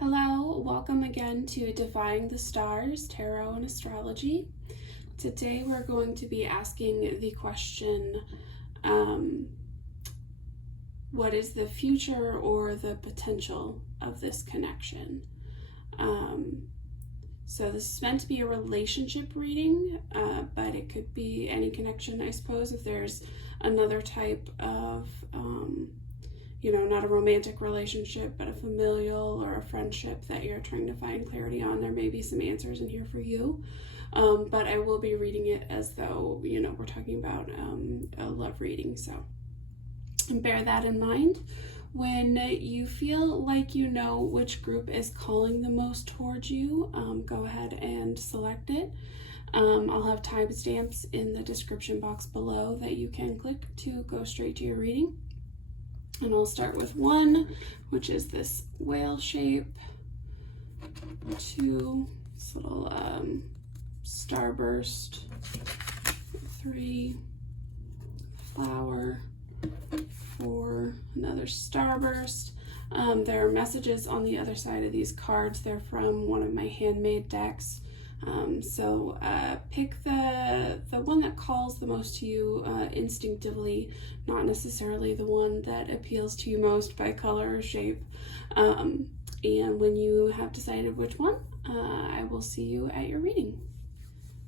Hello, welcome again to Defying the Stars, Tarot and Astrology. Today we're going to be asking the question, what is the future or the potential of this connection? So this is meant to be a relationship reading, but it could be any connection, I suppose, if there's another type of not a romantic relationship, but a familial or a friendship that you're trying to find clarity on. There may be some answers in here for you, but I will be reading it as though, we're talking about a love reading. So bear that in mind. When you feel like you know which group is calling the most towards you, go ahead and select it. I'll have timestamps in the description box below that you can click to go straight to your reading. And I'll start with 1, which is this whale shape, 2, this little starburst, 3, flower, 4, another starburst. There are messages on the other side of these cards. They're from one of my handmade decks. So pick the one that calls the most to you instinctively, not necessarily the one that appeals to you most by color or shape. And when you have decided which one, I will see you at your reading.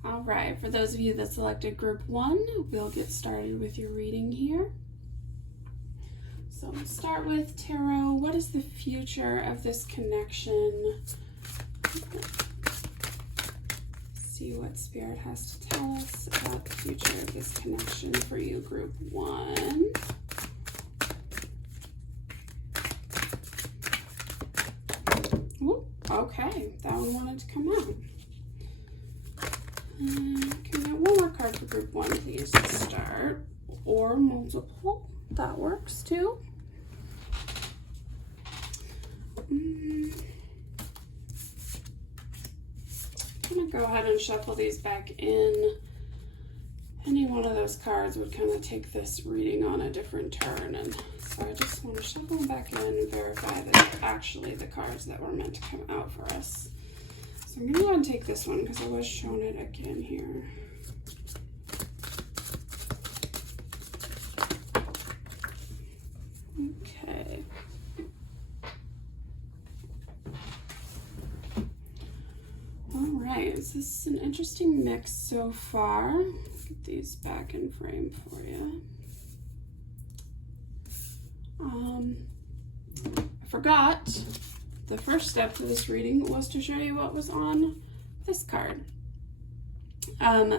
All right, for those of you that selected group 1, we'll get started with your reading here. So we'll start with tarot. What is the future of this connection? See what Spirit has to tell us about the future of this connection for you, group 1. Ooh, okay, that one wanted to come out. Can we have one more card for group 1, please, to start? Or multiple, that works too. I'm going to go ahead and shuffle these back in. Any one of those cards would kind of take this reading on a different turn, and so I just want to shuffle them back in and verify that they're actually the cards that were meant to come out for us. So I'm going to go ahead and take this one because I was shown it again here. Okay. Alright, so this is an interesting mix so far. Get these back in frame for you. I forgot the first step to this reading was to show you what was on this card.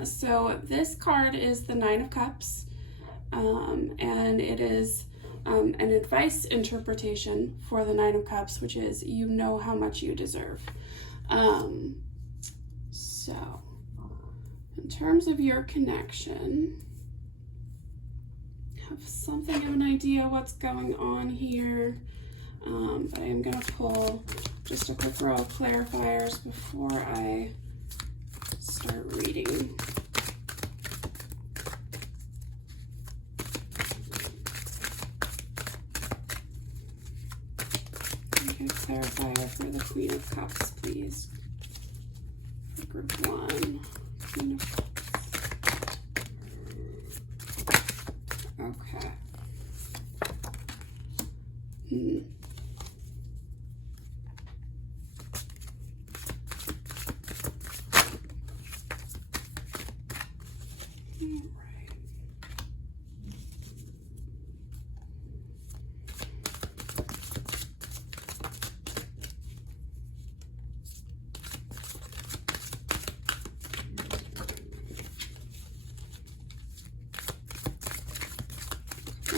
So this card is the 9 of Cups, and it is an advice interpretation for the 9 of Cups, which is you know how much you deserve. So, in terms of your connection, have something of an idea what's going on here, but I am going to pull just a quick row of clarifiers before I start reading. Okay, clarifier for the Queen of Cups, please. Group 1, Queen of Cups. Okay.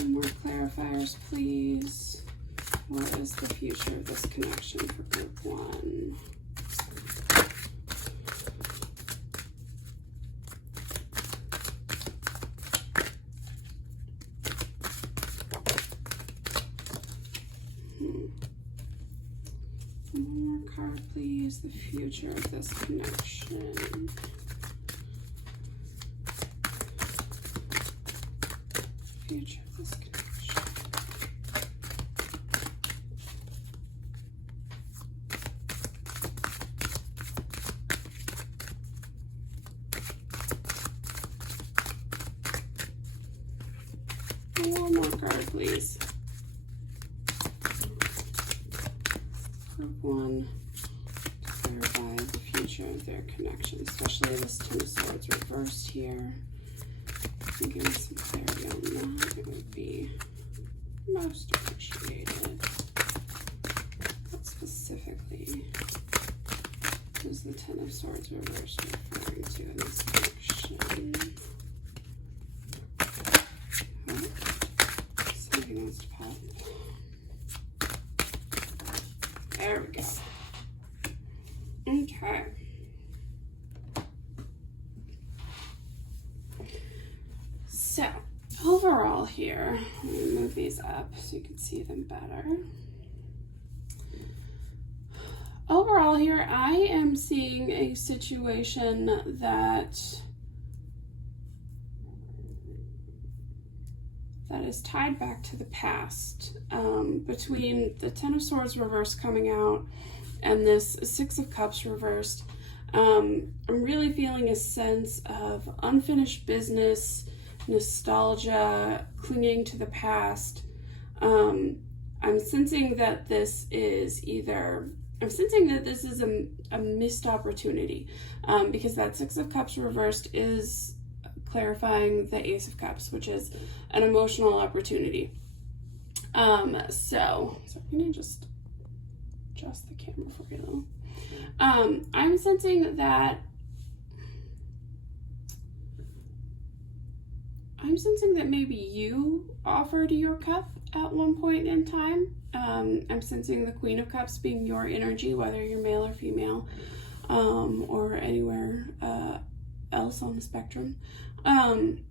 More clarifiers, please. What is the future of this connection for group 1? One more card, please. The future of this connection. Future of this connection. One more card, please. Group 1 to clarify the future of their connection, especially this Ten of Swords reversed here. And give me some clarity on that. It would be most appreciated. What specifically is the Ten of Swords reversed referring to in this connection? Oh, something wants to pop. There we go. Okay. So, overall here, let me move these up so you can see them better. Overall here, I am seeing a situation that is tied back to the past, between the Ten of Swords reversed coming out and this Six of Cups reversed. I'm really feeling a sense of unfinished business, nostalgia, clinging to the past. I'm sensing that this is a missed opportunity, because that Six of Cups reversed is clarifying the Ace of Cups, which is an emotional opportunity. So I'm gonna just adjust the camera for you. I'm sensing that maybe you offered your cup at one point in time. I'm sensing the Queen of Cups being your energy, whether you're male or female, or anywhere else on the spectrum. I'm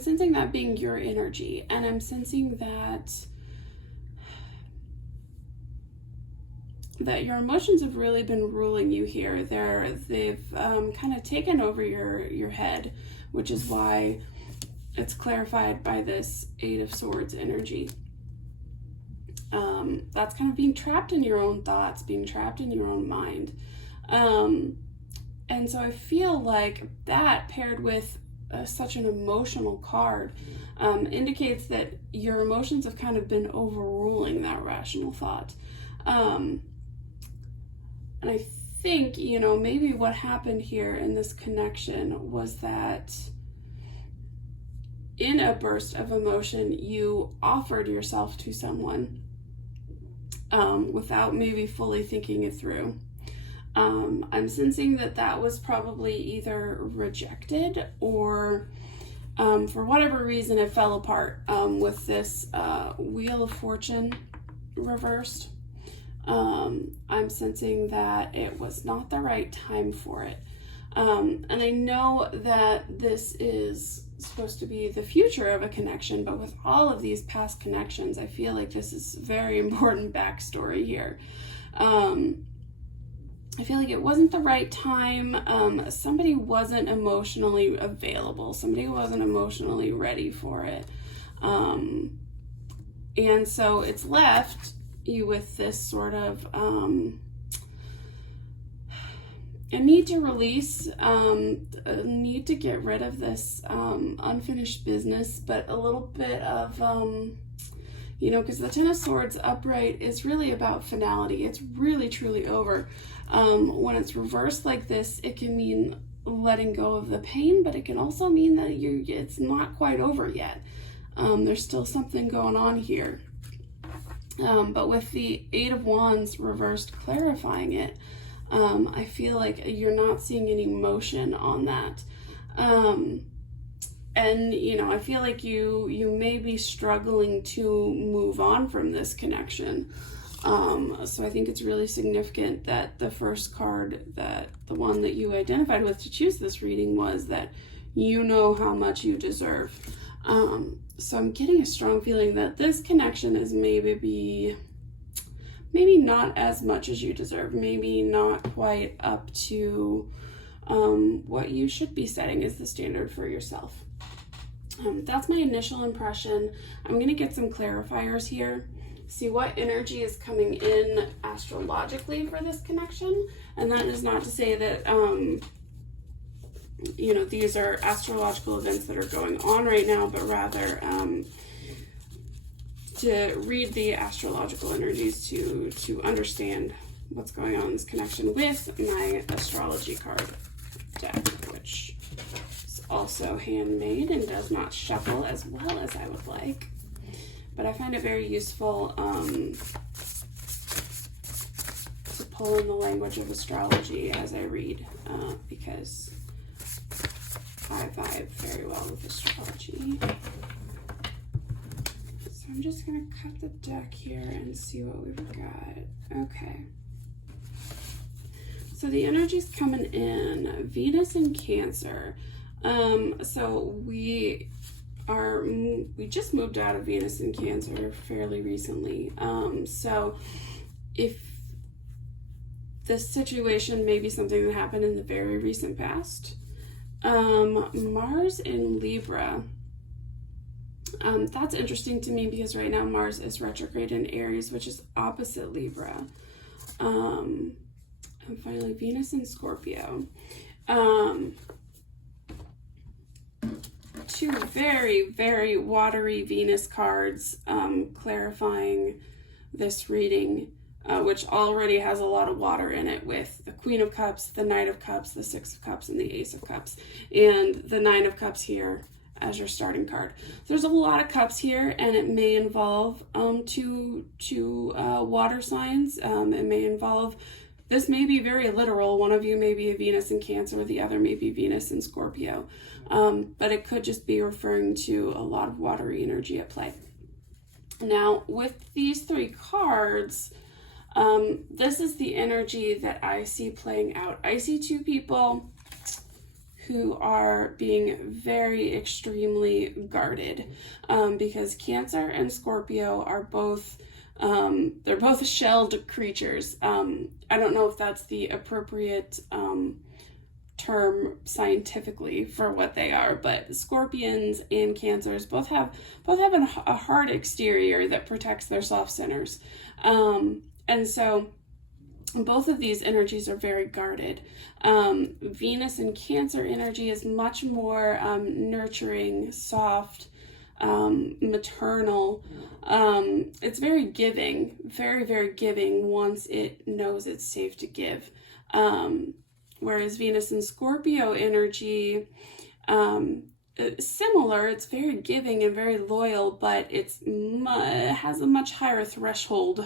sensing that being your energy, and I'm sensing that your emotions have really been ruling you here. They've kind of taken over your head, which is why it's clarified by this Eight of Swords energy. That's kind of being trapped in your own thoughts, being trapped in your own mind. And so I feel like that, paired with such an emotional card, indicates that your emotions have kind of been overruling that rational thought. And I think, maybe what happened here in this connection was that in a burst of emotion, you offered yourself to someone without maybe fully thinking it through. I'm sensing that was probably either rejected or for whatever reason it fell apart with this Wheel of Fortune reversed. I'm sensing that it was not the right time for it. And I know that this is supposed to be the future of a connection, but with all of these past connections, I feel like this is very important backstory here. I feel like it wasn't the right time. Somebody wasn't emotionally available. Somebody wasn't emotionally ready for it. And so it's left you with this sort of a need to release, a need to get rid of this unfinished business, but a little bit of, because the Ten of Swords upright is really about finality. It's really, truly over. When it's reversed like this, it can mean letting go of the pain, but it can also mean that it's not quite over yet. There's still something going on here. But with the Eight of Wands reversed clarifying it, I feel like you're not seeing any motion on that. And, I feel like you may be struggling to move on from this connection. So I think it's really significant that the first card, that the one that you identified with to choose this reading, was that you know how much you deserve. So I'm getting a strong feeling that this connection is maybe not as much as you deserve, maybe not quite up to what you should be setting as the standard for yourself. That's my initial impression. I'm going to get some clarifiers here, see what energy is coming in astrologically for this connection. And that is not to say that you know, these are astrological events that are going on right now, but rather to read the astrological energies to understand what's going on in this connection with my astrology card deck, which is also handmade and does not shuffle as well as I would like. But I find it very useful to pull in the language of astrology as I read, because I vibe very well with astrology. So I'm just going to cut the deck here and see what we've got. Okay. So the energy's coming in, Venus in Cancer. So we just moved out of Venus in Cancer fairly recently. So if this situation may be something that happened in the very recent past. Mars in Libra. That's interesting to me because right now Mars is retrograde in Aries, which is opposite Libra. And finally, Venus in Scorpio. Two very, very watery Venus cards clarifying this reading, which already has a lot of water in it, with the Queen of Cups, the Knight of Cups, the Six of Cups, and the Ace of Cups, and the Nine of Cups here as your starting card. So there's a lot of cups here, and it may involve two water signs. It may involve, this may be very literal. One of you may be a Venus in Cancer, the other may be Venus in Scorpio. But it could just be referring to a lot of watery energy at play. Now, with these three cards, this is the energy that I see playing out. I see two people who are being very extremely guarded, because Cancer and Scorpio are both, they're both shelled creatures. I don't know if that's the appropriate term scientifically for what they are, but Scorpions and Cancers both have a hard exterior that protects their soft centers. And so both of these energies are very guarded. Venus and Cancer energy is much more nurturing, soft, maternal. It's very giving, very, very giving once it knows it's safe to give. Whereas Venus and Scorpio energy, similar, it's very giving and very loyal, but it has a much higher threshold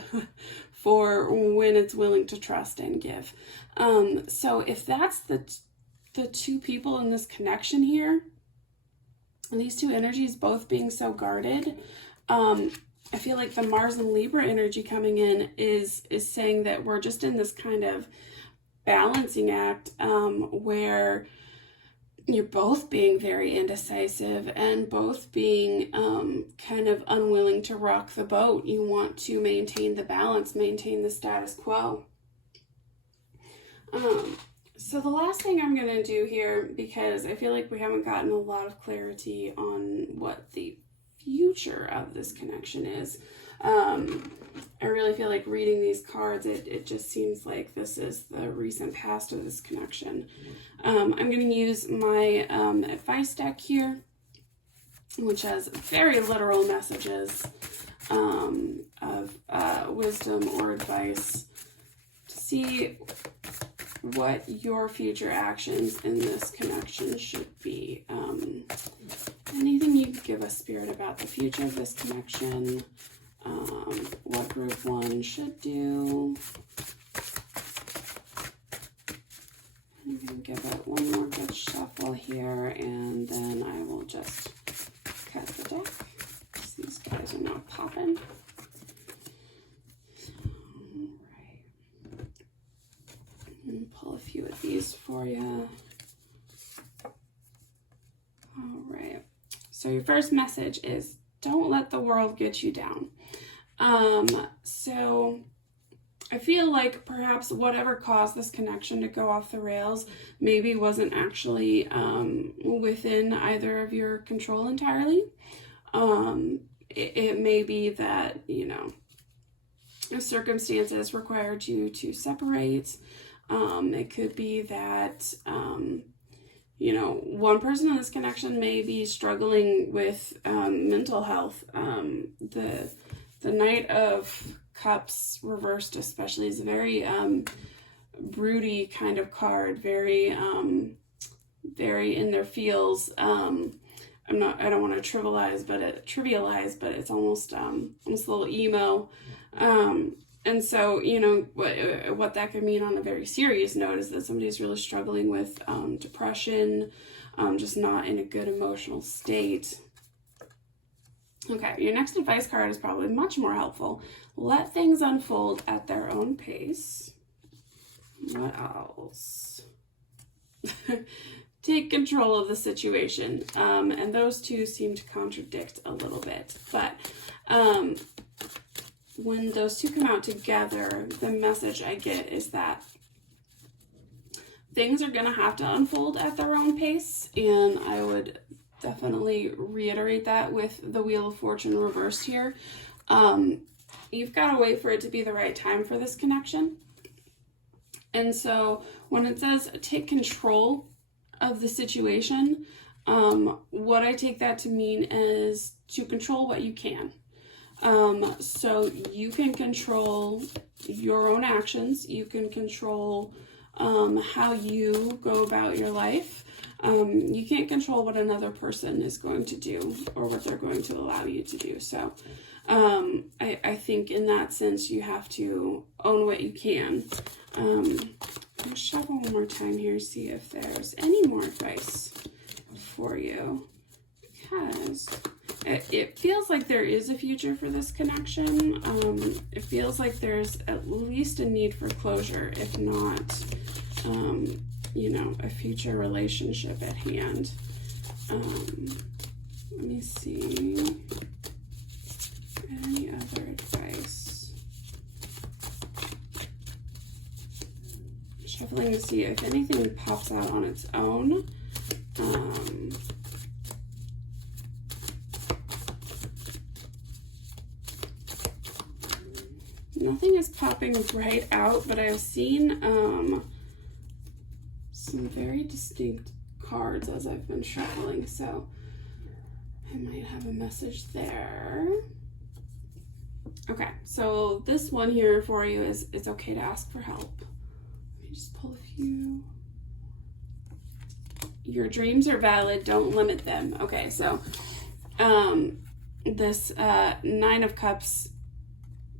for when it's willing to trust and give. So if that's the two people in this connection here, and these two energies both being so guarded, I feel like the Mars and Libra energy coming in is saying that we're just in this kind of balancing act, where you're both being very indecisive and both being kind of unwilling to rock the boat. You want to maintain the balance, maintain the status quo. So the last thing I'm going to do here, because I feel like we haven't gotten a lot of clarity on what the future of this connection is. I really feel like reading these cards, it just seems like this is the recent past of this connection. I'm going to use my advice deck here, which has very literal messages of wisdom or advice to see what your future actions in this connection should be. Anything you could give us, Spirit, about the future of this connection, what group one should do. I'm going to give it one more good shuffle here, and then I will just cut the deck, because these guys are not popping. Alright. Pull a few of these for you. Alright. So your first message is, don't let the world get you down. So I feel like perhaps whatever caused this connection to go off the rails maybe wasn't actually within either of your control entirely. It may be that, you know, circumstances required you to separate. It could be that you know, one person in this connection may be struggling with mental health. The Knight of Cups reversed especially is a very broody kind of card, very in their feels. I don't want to trivialize, but it's almost a little emo. And so, you know, what that could mean on a very serious note is that somebody's really struggling with depression, just not in a good emotional state. Okay, your next advice card is probably much more helpful. Let things unfold at their own pace. What else? Take control of the situation. And those two seem to contradict a little bit. But when those two come out together, the message I get is that things are going to have to unfold at their own pace. And I would definitely reiterate that with the Wheel of Fortune reversed here. You've got to wait for it to be the right time for this connection. And so when it says take control of the situation, what I take that to mean is to control what you can. So you can control your own actions. You can control how you go about your life. You can't control what another person is going to do or what they're going to allow you to do. So I think in that sense, you have to own what you can. I'll shuffle one more time here, see if there's any more advice for you. Because it feels like there is a future for this connection. It feels like there's at least a need for closure, if not, you know, a future relationship at hand. Let me see. Any other advice? Shuffling to see if anything pops out on its own. Nothing is popping right out, but I've seen some very distinct cards as I've been shuffling, so I might have a message there. Okay, so this one here for you is it's okay to ask for help. Let me just pull a few. Your dreams are valid, don't limit them. Okay, so this Nine of Cups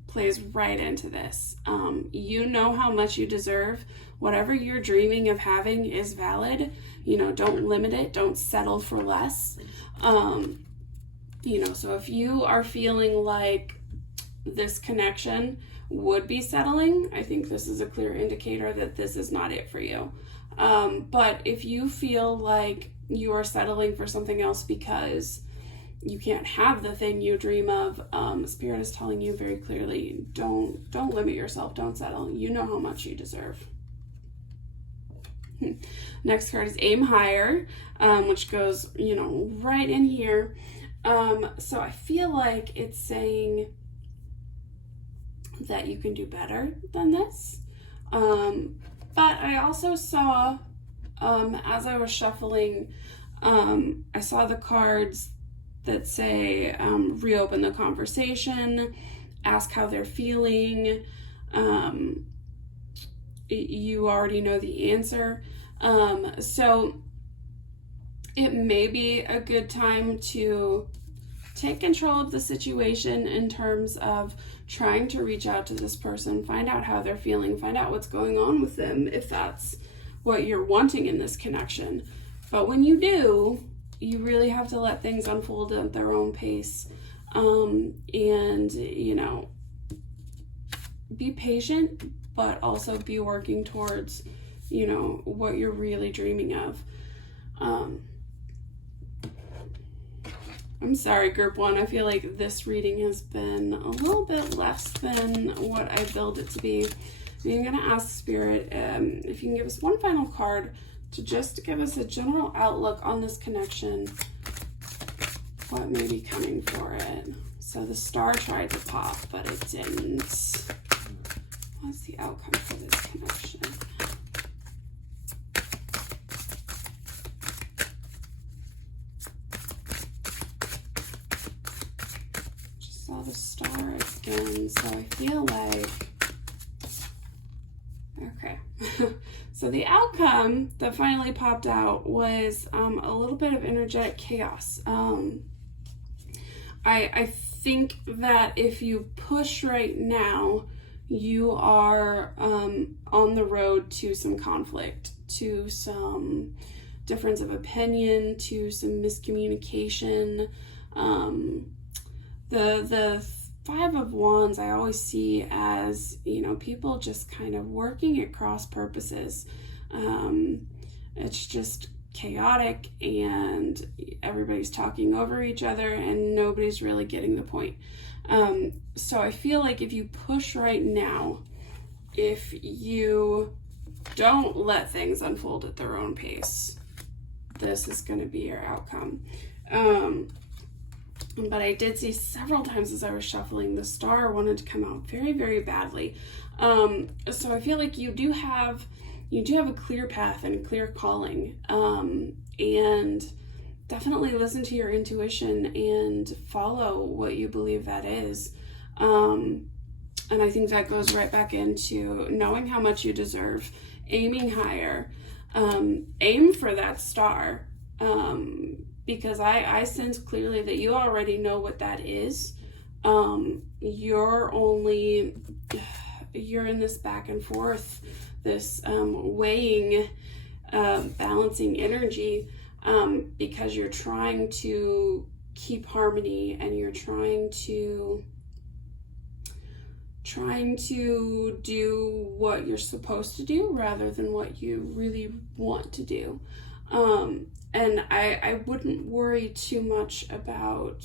plays right into this. You know how much you deserve. Whatever you're dreaming of having is valid. You know, don't limit it. Don't settle for less. You know, so if you are feeling like this connection would be settling, I think this is a clear indicator that this is not it for you. But if you feel like you are settling for something else because you can't have the thing you dream of, Spirit is telling you very clearly, don't limit yourself, don't settle. You know how much you deserve. Next card is Aim Higher, which goes, you know, right in here. So I feel like it's saying that you can do better than this. But I also saw, as I was shuffling, I saw the cards that say reopen the conversation, ask how they're feeling. You already know the answer. So it may be a good time to take control of the situation in terms of trying to reach out to this person, find out how they're feeling, find out what's going on with them if that's what you're wanting in this connection. But when you do, you really have to let things unfold at their own pace. And, you know, be patient, but also be working towards, you know, what you're really dreaming of. I'm sorry, Group 1. I feel like this reading has been a little bit less than what I billed it to be. I'm going to ask Spirit if you can give us one final card to just give us a general outlook on this connection. What may be coming for it? So the Star tried to pop, but it didn't. What's the outcome for this connection? the star again. So I feel like, okay. So the outcome that finally popped out was a little bit of energetic chaos. I think that if you push right now, you are on the road to some conflict, to some difference of opinion, to some miscommunication. The Five of Wands I always see as, you know, people just kind of working at cross purposes. It's just chaotic and everybody's talking over each other and nobody's really getting the point. So I feel like if you push right now, if you don't let things unfold at their own pace, this is going to be your outcome. But I did see several times as I was shuffling, the star wanted to come out very, very badly. So I feel like you do have a clear path and a clear calling, and definitely listen to your intuition and follow what you believe that is. And I think that goes right back into knowing how much you deserve, aiming higher, aim for that star, because I sense clearly that you already know what that is. You're in this back and forth, this weighing, balancing energy, because you're trying to keep harmony and you're trying to do what you're supposed to do rather than what you really want to do. And I wouldn't worry too much about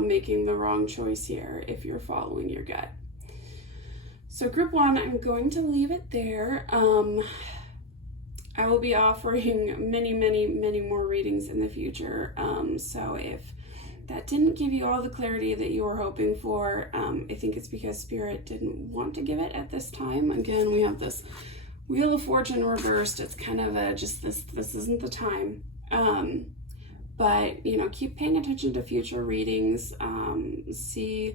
making the wrong choice here if you're following your gut. So group 1, I'm going to leave it there. I will be offering many more readings in the future. So if that didn't give you all the clarity that you were hoping for, I think it's because Spirit didn't want to give it at this time. Again, we have this Wheel of Fortune reversed. It's kind of this isn't the time. But, you know, keep paying attention to future readings. See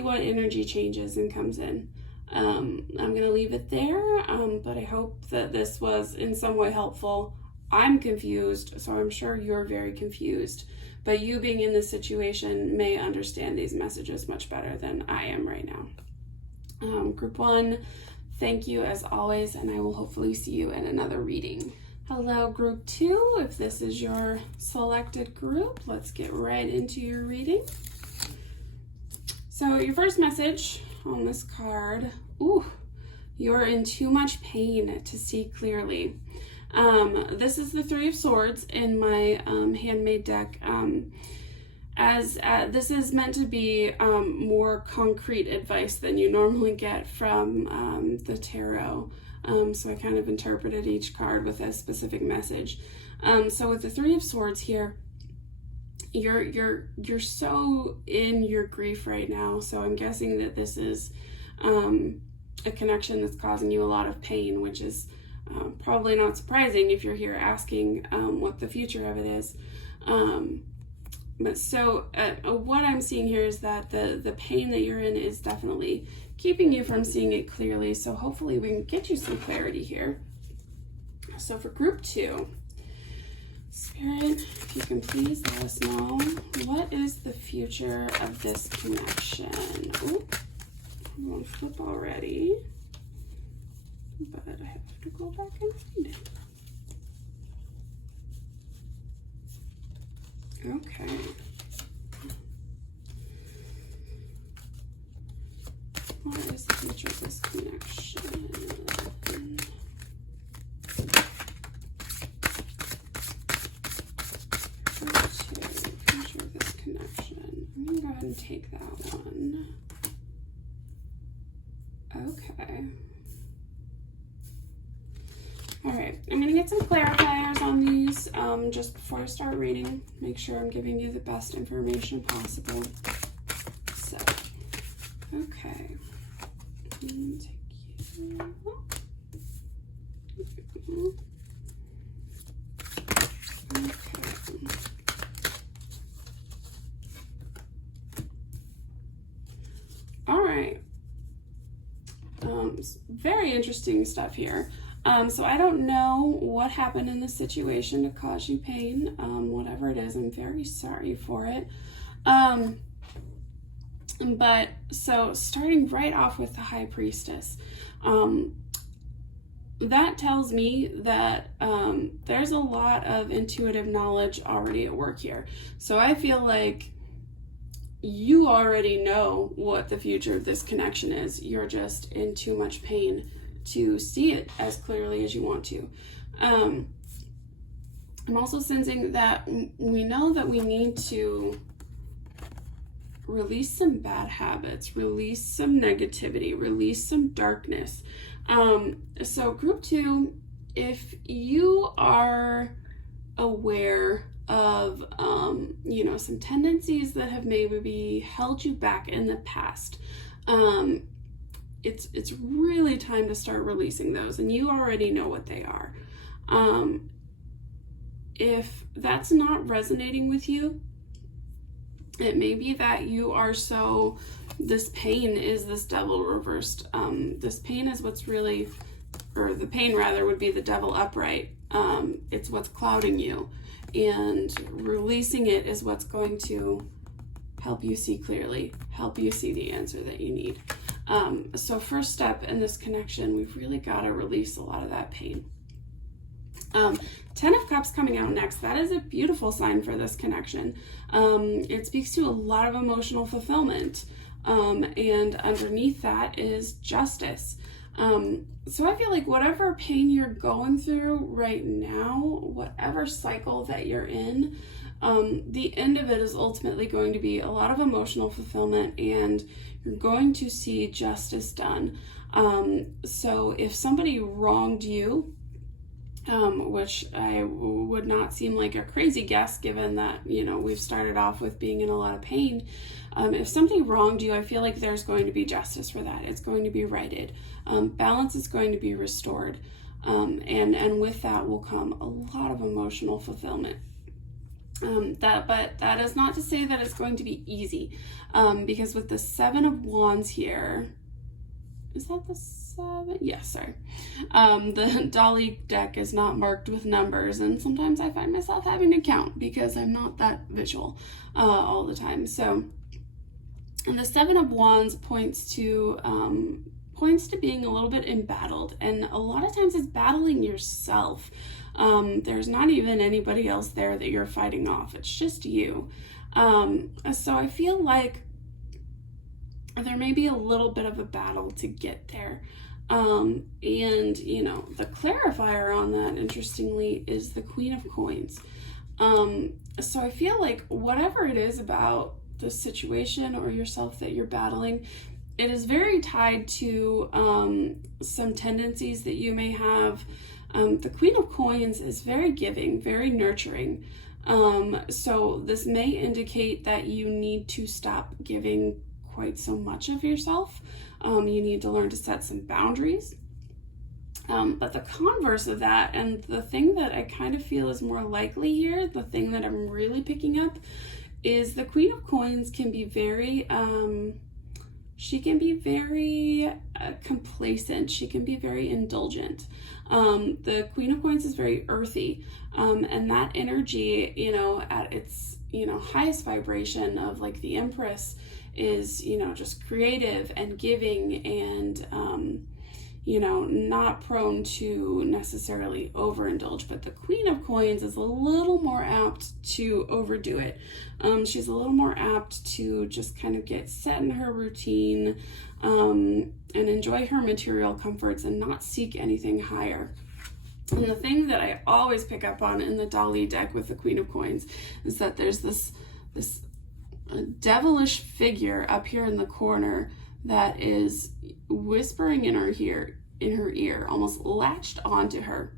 what energy changes and comes in. I'm going to leave it there, but I hope that this was in some way helpful. I'm confused, so I'm sure you're very confused. But you being in this situation may understand these messages much better than I am right now. Group 1, thank you as always, and I will hopefully see you in another reading. Hello, group 2. If this is your selected group, let's get right into your reading. So your first message on this card, you're in too much pain to see clearly. This is the Three of Swords in my handmade deck. This is meant to be more concrete advice than you normally get from the tarot. So I kind of interpreted each card with a specific message. So with the Three of Swords here, you're so in your grief right now. So I'm guessing that this is a connection that's causing you a lot of pain, which is probably not surprising if you're here asking what the future of it is. But so what I'm seeing here is that the pain that you're in is definitely keeping you from seeing it clearly. So hopefully we can get you some clarity here. So for group 2, Spirit, if you can please let us know, what is the future of this connection? I'm going to flip already, but I have to go back and find it. Okay. What is the future of this connection? Future of this connection. I'm going to go ahead and take that one. Okay. All right, I'm going to get some clarifiers on these just before I start reading. Make sure I'm giving you the best information possible. So, okay. Take you. Okay. very interesting stuff here. So I don't know what happened in this situation to cause you pain. Whatever it is, I'm very sorry for it. But so starting right off with the High Priestess, that tells me that there's a lot of intuitive knowledge already at work here. So I feel like you already know what the future of this connection is. You're just in too much pain to see it as clearly as you want to. I'm also sensing that we know that we need to release some bad habits, release some negativity, release some darkness. So group 2, if you are aware of, some tendencies that have maybe held you back in the past, it's really time to start releasing those, and you already know what they are. If that's not resonating with you, it may be that you are this pain is this devil reversed. This pain is what's really, or the pain rather would be the devil upright. It's what's clouding you, and releasing it is what's going to help you see clearly, help you see the answer that you need. So first step in this connection, we've really got to release a lot of that pain. 10 of Cups coming out next. That is a beautiful sign for this connection. It speaks to a lot of emotional fulfillment. And underneath that is justice. So I feel like whatever pain you're going through right now, whatever cycle that you're in, the end of it is ultimately going to be a lot of emotional fulfillment, and you're going to see justice done. So if somebody wronged you, which I would not seem like a crazy guess given that, we've started off with being in a lot of pain. If somebody wronged you, I feel like there's going to be justice for that. It's going to be righted. Balance is going to be restored. And with that will come a lot of emotional fulfillment. But that is not to say that it's going to be easy, because with the 7 of Wands here, is that the 7? Yes, sorry. The Dolly deck is not marked with numbers, and sometimes I find myself having to count because I'm not that visual all the time. So, and the 7 of Wands points to being a little bit embattled, and a lot of times it's battling yourself. There's not even anybody else there that you're fighting off. It's just you. So I feel like there may be a little bit of a battle to get there. And, the clarifier on that, interestingly, is the Queen of Coins. So I feel like whatever it is about the situation or yourself that you're battling, it is very tied to some tendencies that you may have. The Queen of Coins is very giving, very nurturing. So this may indicate that you need to stop giving quite so much of yourself. You need to learn to set some boundaries. But the converse of that, and the thing that I kind of feel is more likely here, the thing that I'm really picking up, is the Queen of Coins can be very, complacent. She can be very indulgent. The Queen of Coins is very earthy. And that energy, at its, highest vibration of like the Empress is, just creative and giving and, not prone to necessarily overindulge. But the Queen of Coins is a little more apt to overdo it. She's a little more apt to just kind of get set in her routine and enjoy her material comforts and not seek anything higher. And the thing that I always pick up on in the Dolly deck with the Queen of Coins is that there's this devilish figure up here in the corner that is whispering in her ear, almost latched onto her.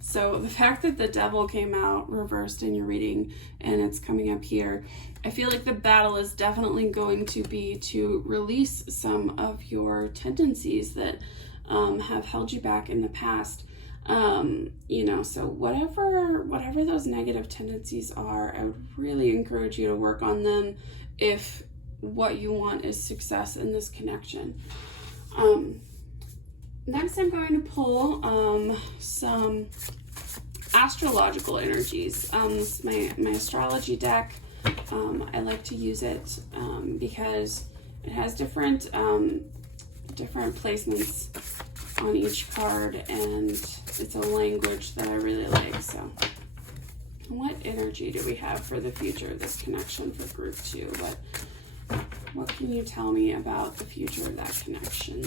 So the fact that the devil came out reversed in your reading and it's coming up here, I feel like the battle is definitely going to be to release some of your tendencies that have held you back in the past. So whatever those negative tendencies are, I would really encourage you to work on them if what you want is success in this connection. Next, I'm going to pull some astrological energies. This is my astrology deck. I like to use it because it has different placements on each card, and it's a language that I really like. So, what energy do we have for the future of this connection for group 2? What can you tell me about the future of that connection?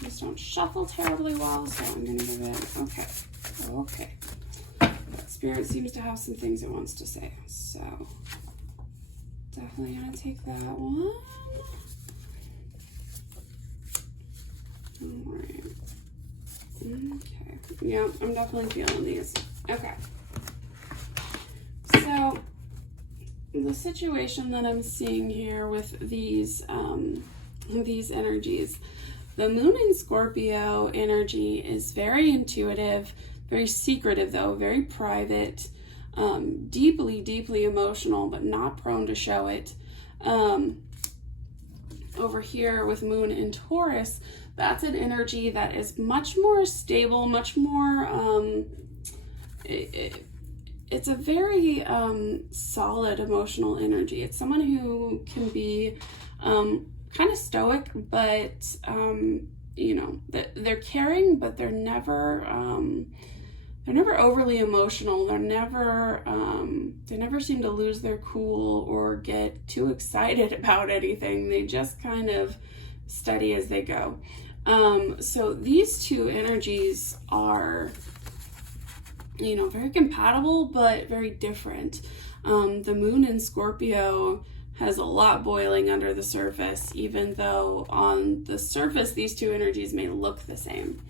These don't shuffle terribly well, so I'm going to give it, okay. That spirit seems to have some things it wants to say, so definitely going to take that one. All right. Okay. Yeah, I'm definitely feeling these. Okay. So the situation that I'm seeing here with these energies, the Moon in Scorpio energy is very intuitive, very secretive though, very private, deeply, deeply emotional, but not prone to show it. Over here with Moon in Taurus, that's an energy that is much more stable, much more, it's a very solid emotional energy. It's someone who can be kind of stoic, but you know, they're caring, but they're never overly emotional. They never seem to lose their cool or get too excited about anything. They just kind of steady as they go. So these two energies are, you know, very compatible, but very different. The Moon in Scorpio has a lot boiling under the surface, even though on the surface, these two energies may look the same.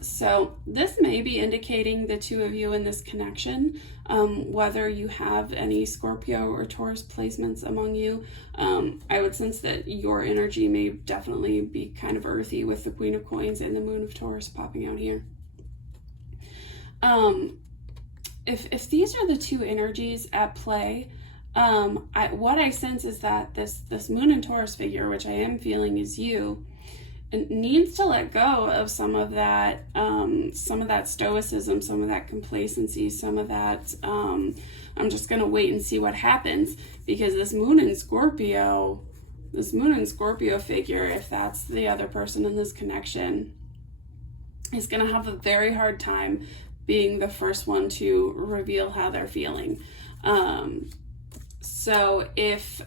So this may be indicating the two of you in this connection, whether you have any Scorpio or Taurus placements among you. I would sense that your energy may definitely be kind of earthy with the Queen of Coins and the Moon of Taurus popping out here. If these are the two energies at play, what I sense is that this Moon and Taurus figure, which I am feeling is you, it needs to let go of some of that stoicism, some of that complacency, some of that I'm just gonna wait and see what happens, because this Moon in Scorpio figure, if that's the other person in this connection, is gonna have a very hard time being the first one to reveal how they're feeling. So if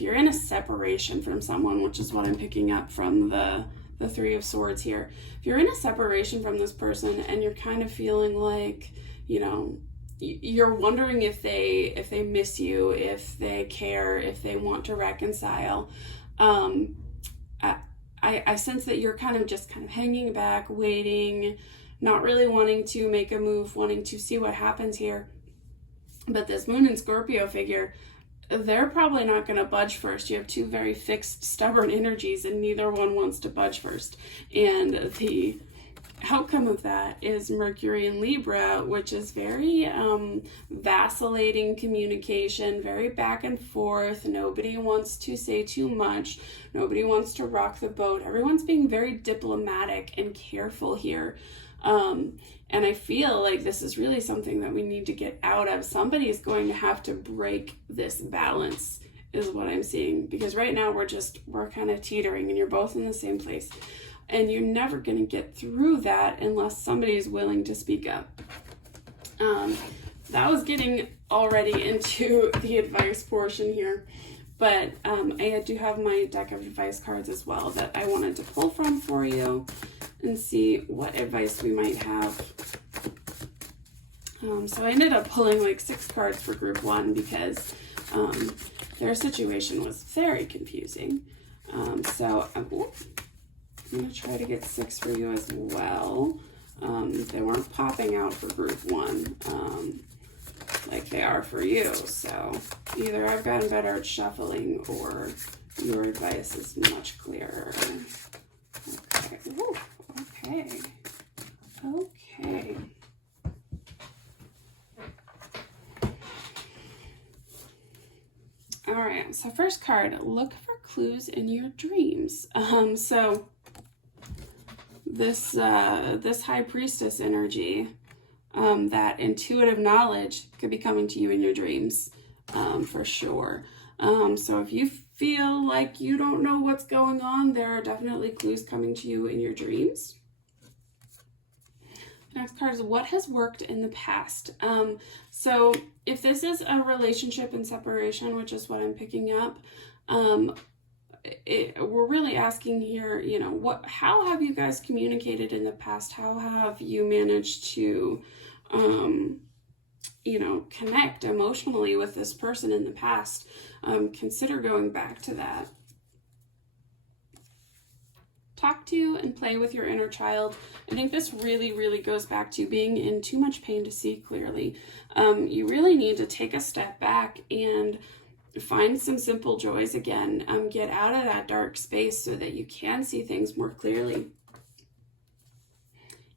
you're in a separation from someone, which is what I'm picking up from the Three of Swords here, if you're in a separation from this person and you're kind of feeling like, you know, you're wondering if they miss you, if they care, if they want to reconcile, I sense that you're kind of hanging back, waiting, not really wanting to make a move, wanting to see what happens here. But this Moon and Scorpio figure, they're probably not going to budge first. You have two very fixed, stubborn energies, and neither one wants to budge first. And the outcome of that is Mercury in Libra, which is very vacillating communication, very back and forth. Nobody wants to say too much. Nobody wants to rock the boat. Everyone's being very diplomatic and careful here. And I feel like this is really something that we need to get out of. Somebody is going to have to break this balance, is what I'm seeing. Because right now we're kind of teetering and you're both in the same place. And you're never going to get through that unless somebody is willing to speak up. That was getting already into the advice portion here. But I do have my deck of advice cards as well that I wanted to pull from for you and see what advice we might have. So I ended up pulling like 6 cards for group 1 because their situation was very confusing. So I'm going to try to get 6 for you as well. They weren't popping out for group 1 like they are for you. So either I've gotten better at shuffling or your advice is much clearer. Okay. Ooh, okay. Okay. Okay, so first card, look for clues in your dreams. So this High Priestess energy, that intuitive knowledge could be coming to you in your dreams, for sure. So if you feel like you don't know what's going on, there are definitely clues coming to you in your dreams. Next card is what has worked in the past. So if this is a relationship and separation, which is what I'm picking up, we're really asking here, you know, how have you guys communicated in the past? How have you managed to, you know, connect emotionally with this person in the past? Consider going back to that. Talk to and play with your inner child. I think this really, really goes back to being in too much pain to see clearly. You really need to take a step back and find some simple joys again. Get out of that dark space so that you can see things more clearly.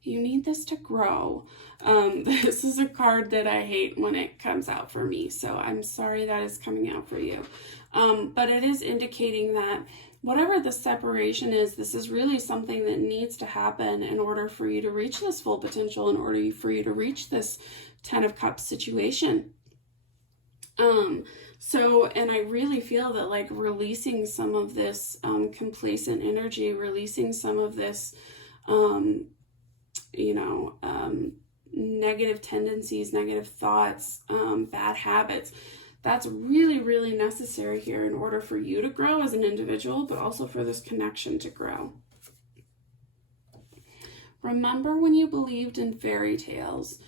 You need this to grow. This is a card that I hate when it comes out for me, so I'm sorry that is coming out for you. But it is indicating that whatever the separation is, this is really something that needs to happen in order for you to reach this full potential, in order for you to reach this 10 of Cups situation. And I really feel that, like, releasing some of this complacent energy, releasing some of this, negative tendencies, negative thoughts, bad habits, that's really, really necessary here in order for you to grow as an individual, but also for this connection to grow. Remember when you believed in fairy tales.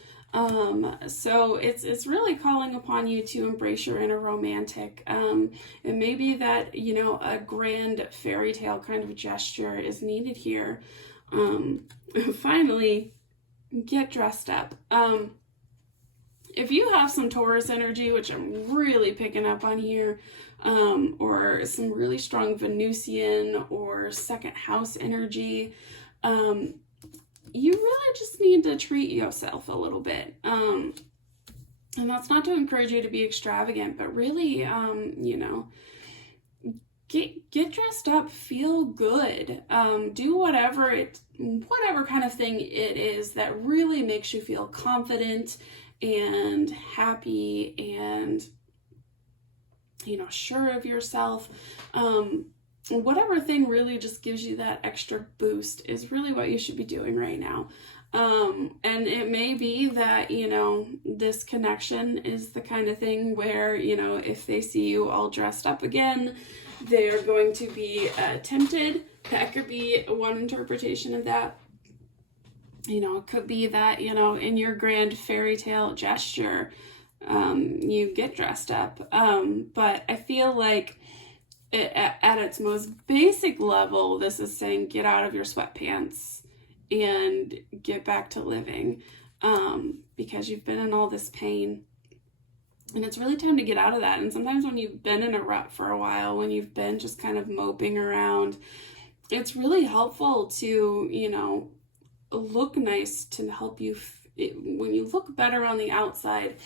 So it's really calling upon you to embrace your inner romantic. It may be that, you know, a grand fairy tale kind of gesture is needed here. Finally, get dressed up. If you have some Taurus energy, which I'm really picking up on here, or some really strong Venusian or second house energy, you really just need to treat yourself a little bit. And that's not to encourage you to be extravagant, but really, you know, get dressed up, feel good, do whatever kind of thing it is that really makes you feel confident and happy and, you know, sure of yourself. Whatever thing really just gives you that extra boost is really what you should be doing right now. And it may be that, you know, this connection is the kind of thing where, you know, if they see you all dressed up again, they're going to be tempted. That could be one interpretation of that. You know, it could be that, you know, in your grand fairy tale gesture, you get dressed up. But I feel like at its most basic level, this is saying get out of your sweatpants and get back to living, because you've been in all this pain. And it's really time to get out of that. And sometimes when you've been in a rut for a while, when you've been just kind of moping around, it's really helpful to, you know, look nice to help you. When you look better on the outside,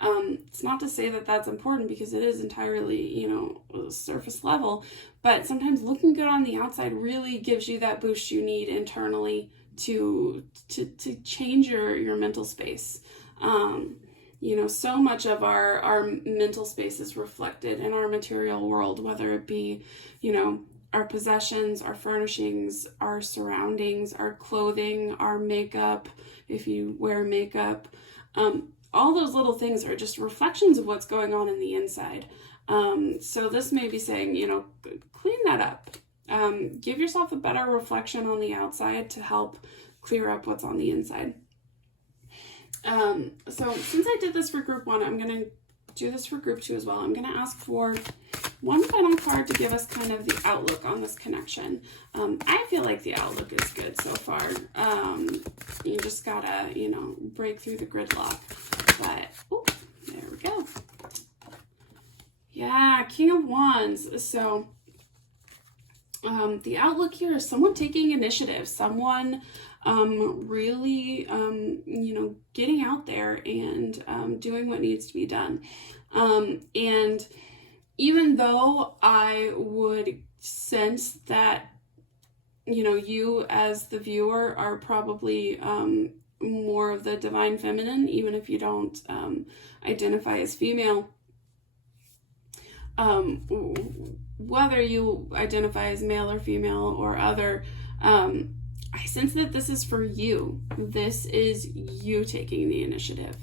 it's not to say that that's important, because it is entirely, you know, surface level, but sometimes looking good on the outside really gives you that boost you need internally to change your mental space. You know, so much of our mental space is reflected in our material world, whether it be, you know, our possessions, our furnishings, our surroundings, our clothing, our makeup, if you wear makeup. All those little things are just reflections of what's going on in the inside. So this may be saying, you know, clean that up. Give yourself a better reflection on the outside to help clear up what's on the inside. So since I did this for group 1, I'm going to do this for group 2 as well. I'm going to ask for one final card to give us kind of the outlook on this connection. I feel like the outlook is good so far. You just gotta, you know, break through the gridlock. But, there we go. Yeah, King of Wands. So, the outlook here is someone taking initiative, someone really, you know, getting out there and doing what needs to be done. And even though I would sense that, you know, you as the viewer are probably more of the divine feminine, even if you don't identify as female. Whether you identify as male or female or other, I sense that this is for you. This is you taking the initiative.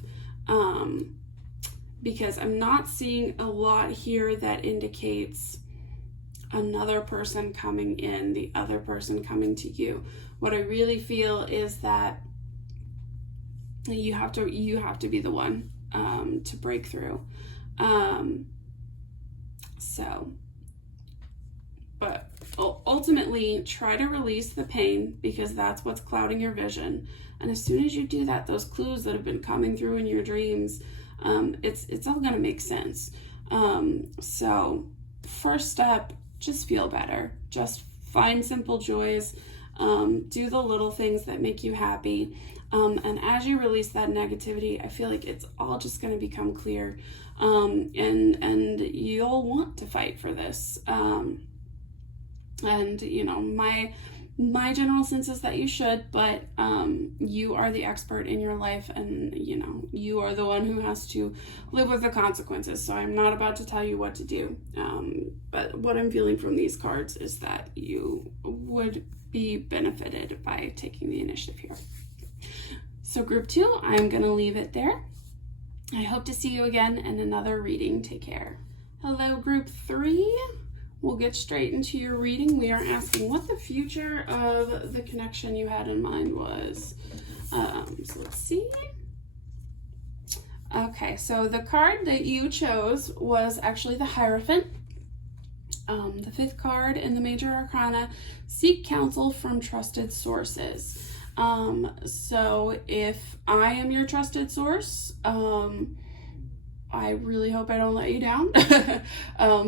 Because I'm not seeing a lot here that indicates another person coming in, the other person coming to you. What I really feel is that you have to be the one to break through. But ultimately, try to release the pain, because that's what's clouding your vision. And as soon as you do that, those clues that have been coming through in your dreams, it's all gonna make sense. So first step, just feel better. Just find simple joys. Do the little things that make you happy. And as you release that negativity, I feel like it's all just going to become clear. And you'll want to fight for this. And, you know, my general sense is that you should, but you are the expert in your life, and, you know, you are the one who has to live with the consequences. So I'm not about to tell you what to do. But what I'm feeling from these cards is that you would be benefited by taking the initiative here. So group 2, I'm going to leave it there. I hope to see you again in another reading. Take care. Hello, group 3. We'll get straight into your reading. We are asking what the future of the connection you had in mind was. So let's see. Okay, so the card that you chose was actually the Hierophant. The 5th card in the Major Arcana. Seek counsel from trusted sources. So if I am your trusted source, I really hope I don't let you down,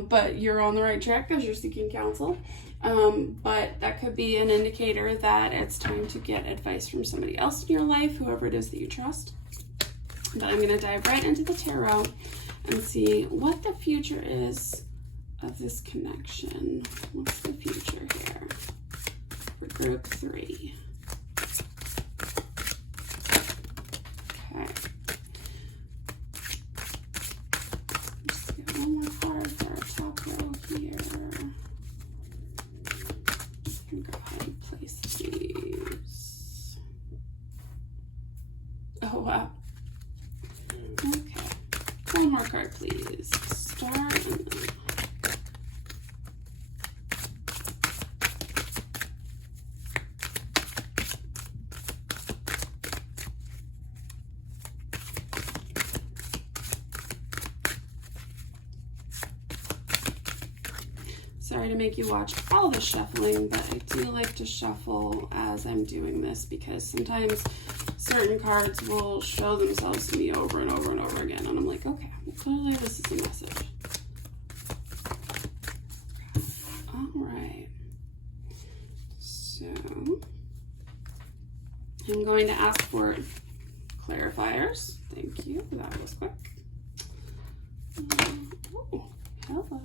but you're on the right track because you're seeking counsel. But that could be an indicator that it's time to get advice from somebody else in your life, whoever it is that you trust. But I'm going to dive right into the tarot and see what the future is of this connection. What's the future here for group 3? Okay. Let's get one more card for our top row here. And go ahead and place these. Oh, wow. Okay. One more card, please. Star and then... Sorry to make you watch all the shuffling, but I do like to shuffle as I'm doing this because sometimes certain cards will show themselves to me over and over and over again, and I'm like, okay, clearly this is a message. All right. So I'm going to ask for clarifiers. Thank you. That was quick. Oh, hello.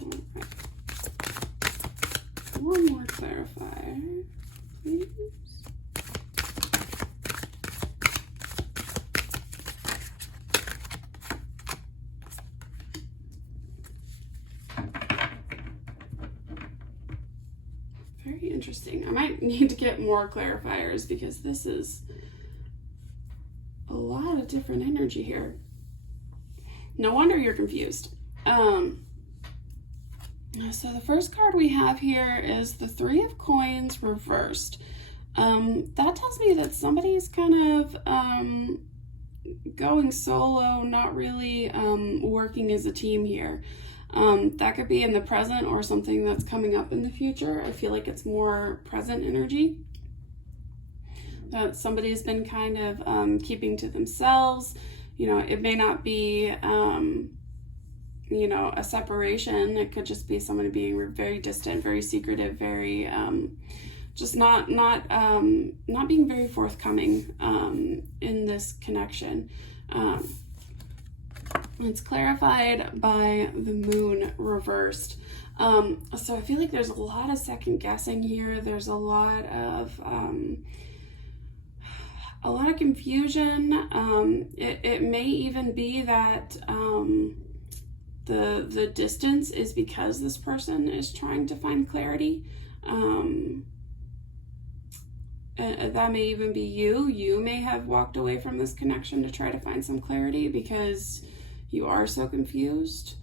All right. One more clarifier, please. Very interesting. I might need to get more clarifiers because this is a lot of different energy here. No wonder you're confused. So the first card we have here is the 3 of Coins reversed. That tells me that somebody's kind of going solo, not really working as a team here. That could be in the present or something that's coming up in the future. I feel like it's more present energy. That somebody's been kind of keeping to themselves. You know, it may not be... you know, a separation. It could just be somebody being very distant, very secretive, very just not being very forthcoming in this connection. It's clarified by the moon reversed. So I feel like there's a lot of second guessing here. There's a lot of confusion. It may even be that the distance is because this person is trying to find clarity. That may even be you. You may have walked away from this connection to try to find some clarity because you are so confused.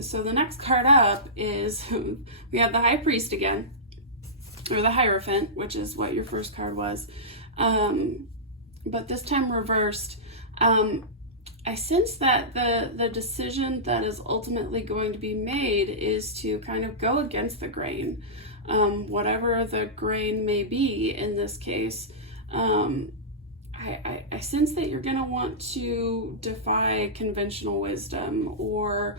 So the next card up is we have the High Priest again, or the Hierophant, which is what your first card was, but this time reversed. I sense that the decision that is ultimately going to be made is to kind of go against the grain, whatever the grain may be in this case. I sense that you're going to want to defy conventional wisdom, or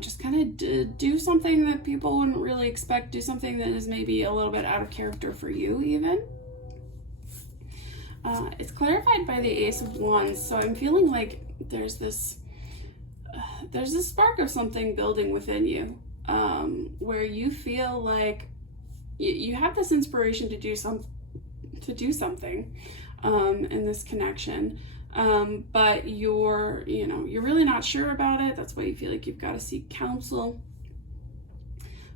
just kind of do something that people wouldn't really expect, do something that is maybe a little bit out of character for you even. It's clarified by the Ace of Wands, so I'm feeling like there's this spark of something building within you, where you feel like you have this inspiration to do something in this connection, but you're really not sure about it. That's why you feel like you've got to seek counsel.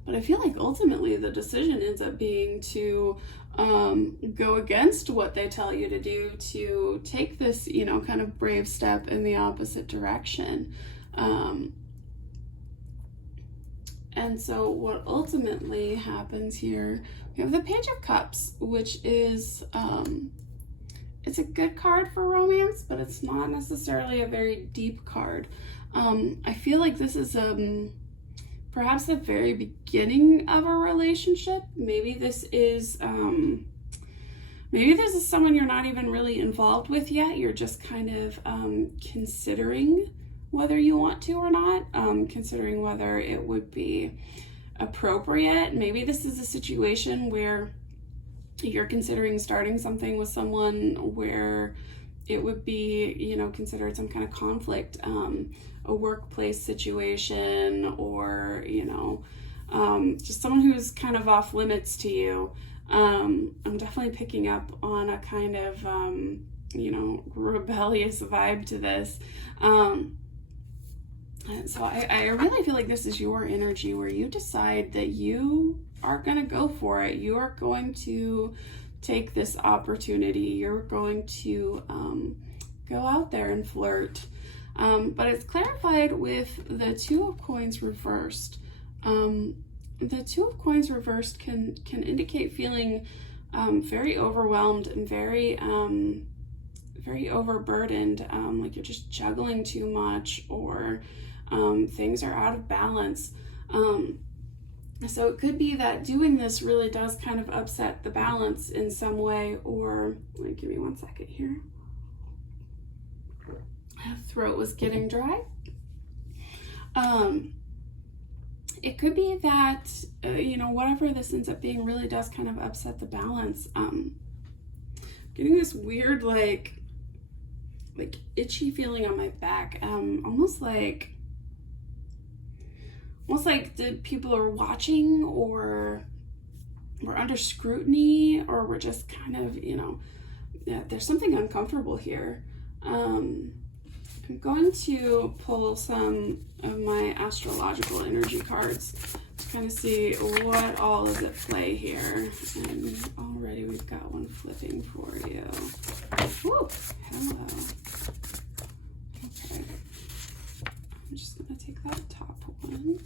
But I feel like ultimately the decision ends up being to go against what they tell you to do, to take this, kind of brave step in the opposite direction. And so what ultimately happens here, we have the Page of Cups, which is, it's a good card for romance, but it's not necessarily a very deep card. I feel like this is perhaps the very beginning of a relationship. Maybe this is someone you're not even really involved with yet. You're just kind of considering whether you want to or not, considering whether it would be appropriate. Maybe this is a situation where you're considering starting something with someone where it would be, considered some kind of conflict, a workplace situation, or, just someone who's kind of off limits to you. I'm definitely picking up on a kind of, rebellious vibe to this. And so I really feel like this is your energy where you decide that you are going to go for it. You are going to take this opportunity. You're going to go out there and flirt. But it's clarified with the Two of Coins reversed. The Two of Coins reversed can indicate feeling very overwhelmed and very overburdened, like you're just juggling too much, or things are out of balance. So it could be that doing this really does kind of upset the balance in some way, or give me 1 second here. My throat was getting dry. It could be that, whatever this ends up being really does kind of upset the balance. Getting this weird, like itchy feeling on my back, almost like the people are watching, or we're under scrutiny, or we're just kind of, there's something uncomfortable here. I'm going to pull some of my astrological energy cards to kind of see what all is at play here. And already we've got one flipping for you. Woo! Hello. Okay. I'm just going to take that top one.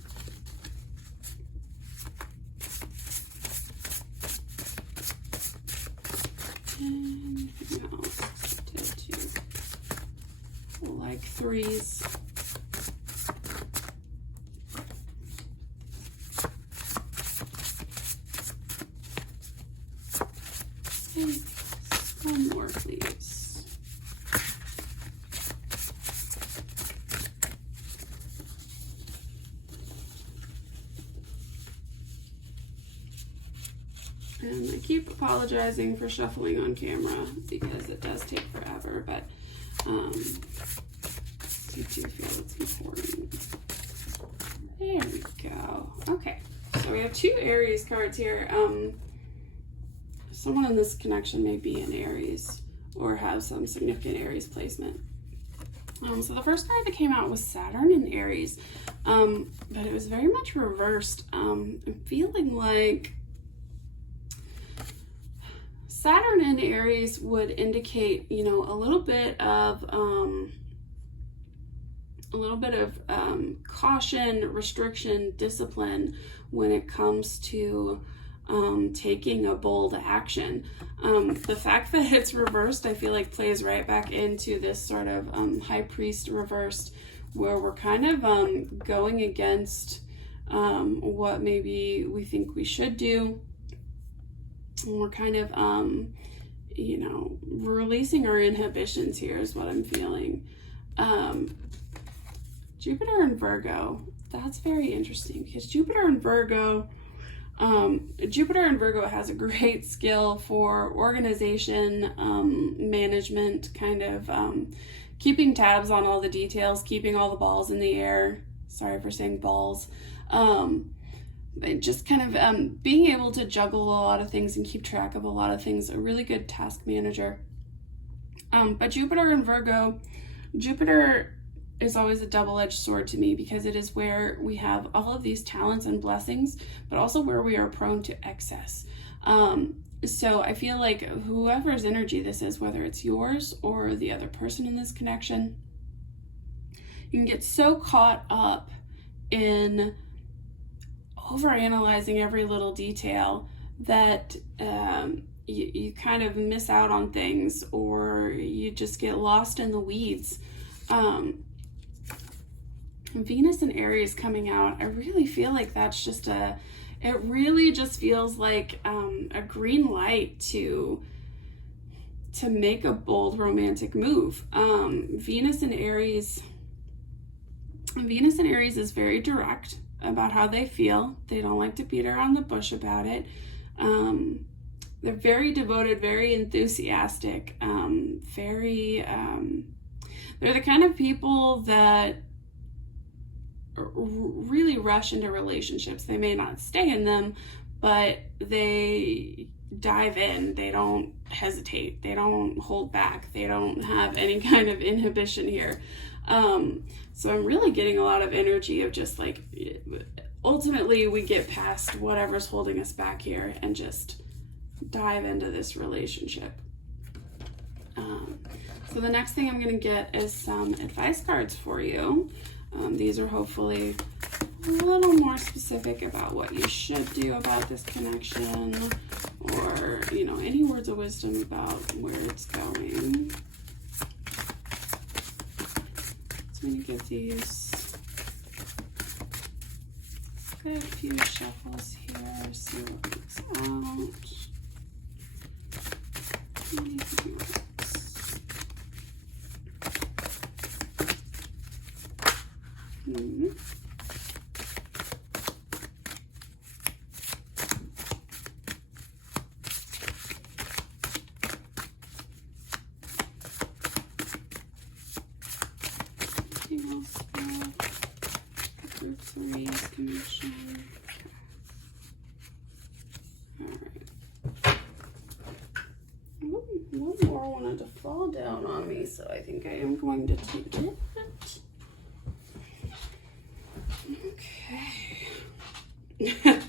And now, did two like threes. And one more, please. And I keep apologizing for shuffling on camera because it does take forever, but I do feel it's important. There we go. Okay, so we have 2 Aries cards here. Someone in this connection may be in Aries or have some significant Aries placement. So the first card that came out was Saturn in Aries, but it was very much reversed. I'm feeling like Saturn in Aries would indicate, you know, a little bit of caution, restriction, discipline when it comes to taking a bold action. The fact that it's reversed, I feel like plays right back into this sort of High Priest reversed, where we're kind of going against what maybe we think we should do. And we're kind of, you know, releasing our inhibitions here is what I'm feeling. Jupiter and Virgo, that's very interesting because Jupiter and Virgo has a great skill for organization, management, kind of keeping tabs on all the details, keeping all the balls in the air. Sorry for saying balls. Just kind of being able to juggle a lot of things and keep track of a lot of things. A really good task manager. But Jupiter and Virgo, Jupiter is always a double-edged sword to me because it is where we have all of these talents and blessings, but also where we are prone to excess. So I feel like whoever's energy this is, whether it's yours or the other person in this connection, you can get so caught up in overanalyzing every little detail that you kind of miss out on things, or you just get lost in the weeds. Venus and Aries coming out, I really feel like that's just it really just feels like a green light to make a bold romantic move. Venus and Aries is very direct about how they feel. They don't like to beat around the bush about it. They're very devoted, very enthusiastic, they're the kind of people that really rush into relationships. They may not stay in them, but they dive in. They don't hesitate. They don't hold back. They don't have any kind of inhibition here. So I'm really getting a lot of energy of just like, ultimately we get past whatever's holding us back here and just dive into this relationship. So the next thing I'm going to get is some advice cards for you. These are hopefully a little more specific about what you should do about this connection, or, you know, any words of wisdom about where it's going. So I'm going to give these a good few shuffles here, see what comes out. One more wanted to fall down on me, so I think I am going to take it. Okay.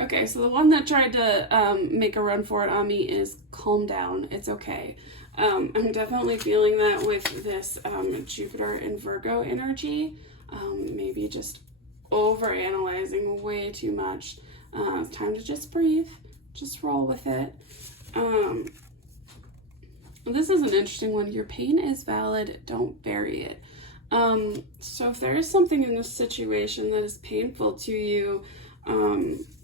Okay, so the one that tried to make a run for it on me is calm down. It's okay. I'm definitely feeling that with this Jupiter and Virgo energy. Maybe just over-analyzing way too much. It's time to just breathe. Just roll with it. This is an interesting one. Your pain is valid. Don't bury it. So if there is something in this situation that is painful to you,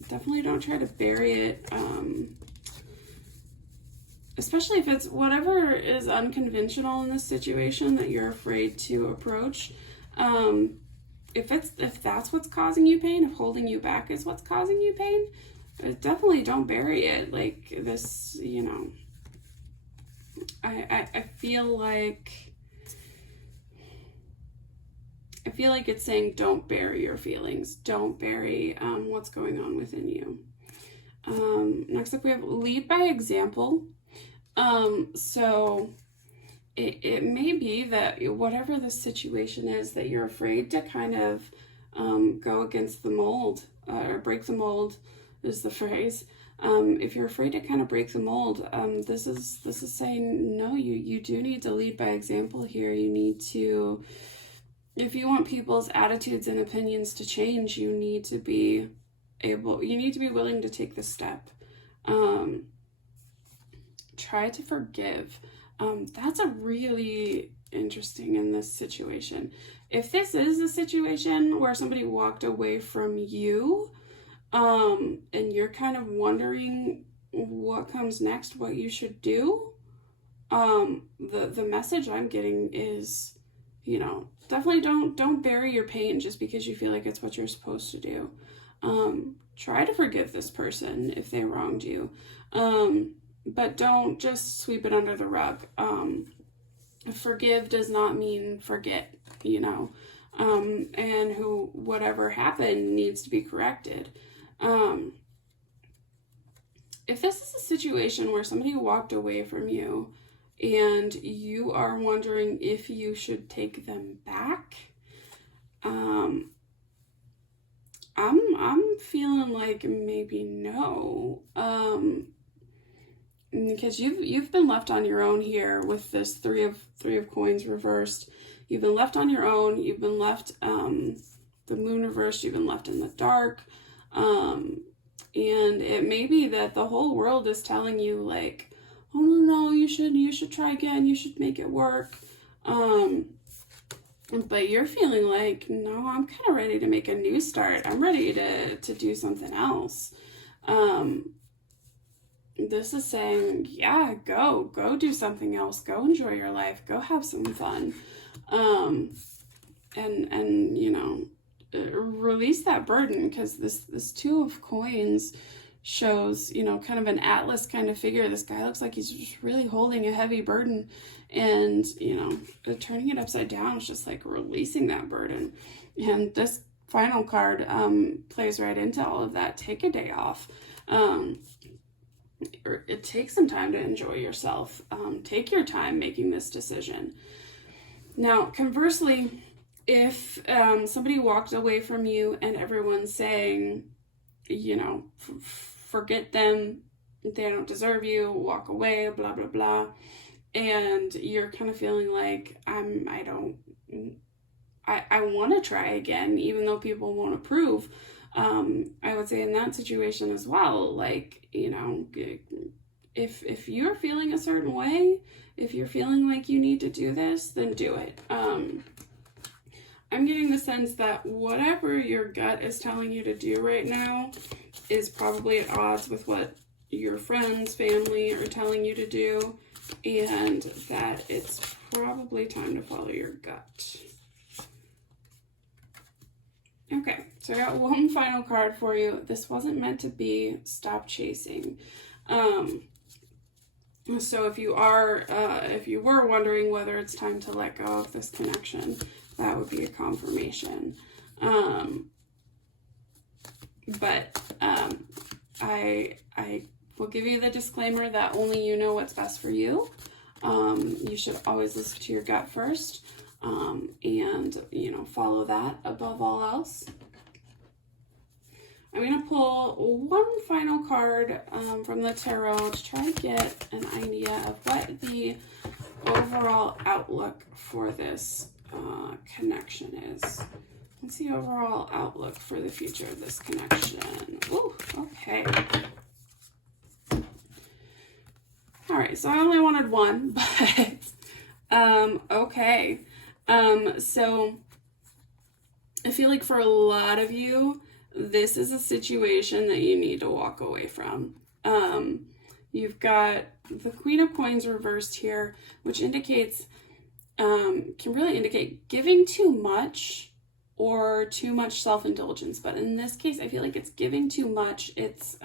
definitely don't try to bury it. Especially if it's whatever is unconventional in this situation that you're afraid to approach. If that's what's causing you pain, if holding you back is what's causing you pain, definitely don't bury it. Like this, you know, I feel like it's saying don't bury your feelings. Don't bury what's going on within you. Next up we have lead by example. So it may be that whatever the situation is, that you're afraid to kind of go against the mold, or break the mold is the phrase. If you're afraid to kind of break the mold, this is saying no, you do need to lead by example here. You need to, if you want people's attitudes and opinions to change, you need to be willing to take the step. Try to forgive. That's a really interesting in this situation. If this is a situation where somebody walked away from you, and you're kind of wondering what comes next, what you should do, the message I'm getting is, you know, definitely don't bury your pain just because you feel like it's what you're supposed to do. Try to forgive this person if they wronged you. But don't just sweep it under the rug. Forgive does not mean forget, you know. And whatever happened needs to be corrected. If this is a situation where somebody walked away from you and you are wondering if you should take them back, I'm feeling like maybe no. Because you've been left on your own here with this three of coins reversed. You've been left on your own. You've been left the moon reversed. You've been left in the dark. And it may be that the whole world is telling you like, oh no, you should try again. You should make it work. But you're feeling like, no, I'm kind of ready to make a new start. I'm ready to do something else. This is saying, yeah, go do something else. Go enjoy your life. Go have some fun. And you know, release that burden, because this Two of Coins shows, you know, kind of an Atlas kind of figure. This guy looks like he's just really holding a heavy burden, and, you know, turning it upside down is just like releasing that burden. And this final card plays right into all of that. Take a day off. It takes some time to enjoy yourself. Take your time making this decision. Now, conversely, if somebody walked away from you and everyone's saying, you know, forget them, they don't deserve you, walk away, blah, blah, blah, and you're kind of feeling like, I want to try again, even though people won't approve, I would say in that situation as well, like, you know, if you're feeling a certain way, if you're feeling like you need to do this, then do it. I'm getting the sense that whatever your gut is telling you to do right now is probably at odds with what your friends, family are telling you to do, and that it's probably time to follow your gut. Okay, so I got one final card for you. This wasn't meant to be. Stop chasing. So if you were wondering whether it's time to let go of this connection, that would be a confirmation. But I will give you the disclaimer that only you know what's best for you. You should always listen to your gut first, and, you know, follow that above all else. I'm going to pull one final card from the tarot to try to get an idea of what the overall outlook for this connection is. What's the overall outlook for the future of this connection? Ooh, okay. All right, so I only wanted one, but okay. So I feel like for a lot of you, this is a situation that you need to walk away from. You've got the Queen of Coins reversed here, which indicates, can really indicate giving too much or too much self-indulgence. But in this case, I feel like it's giving too much. It's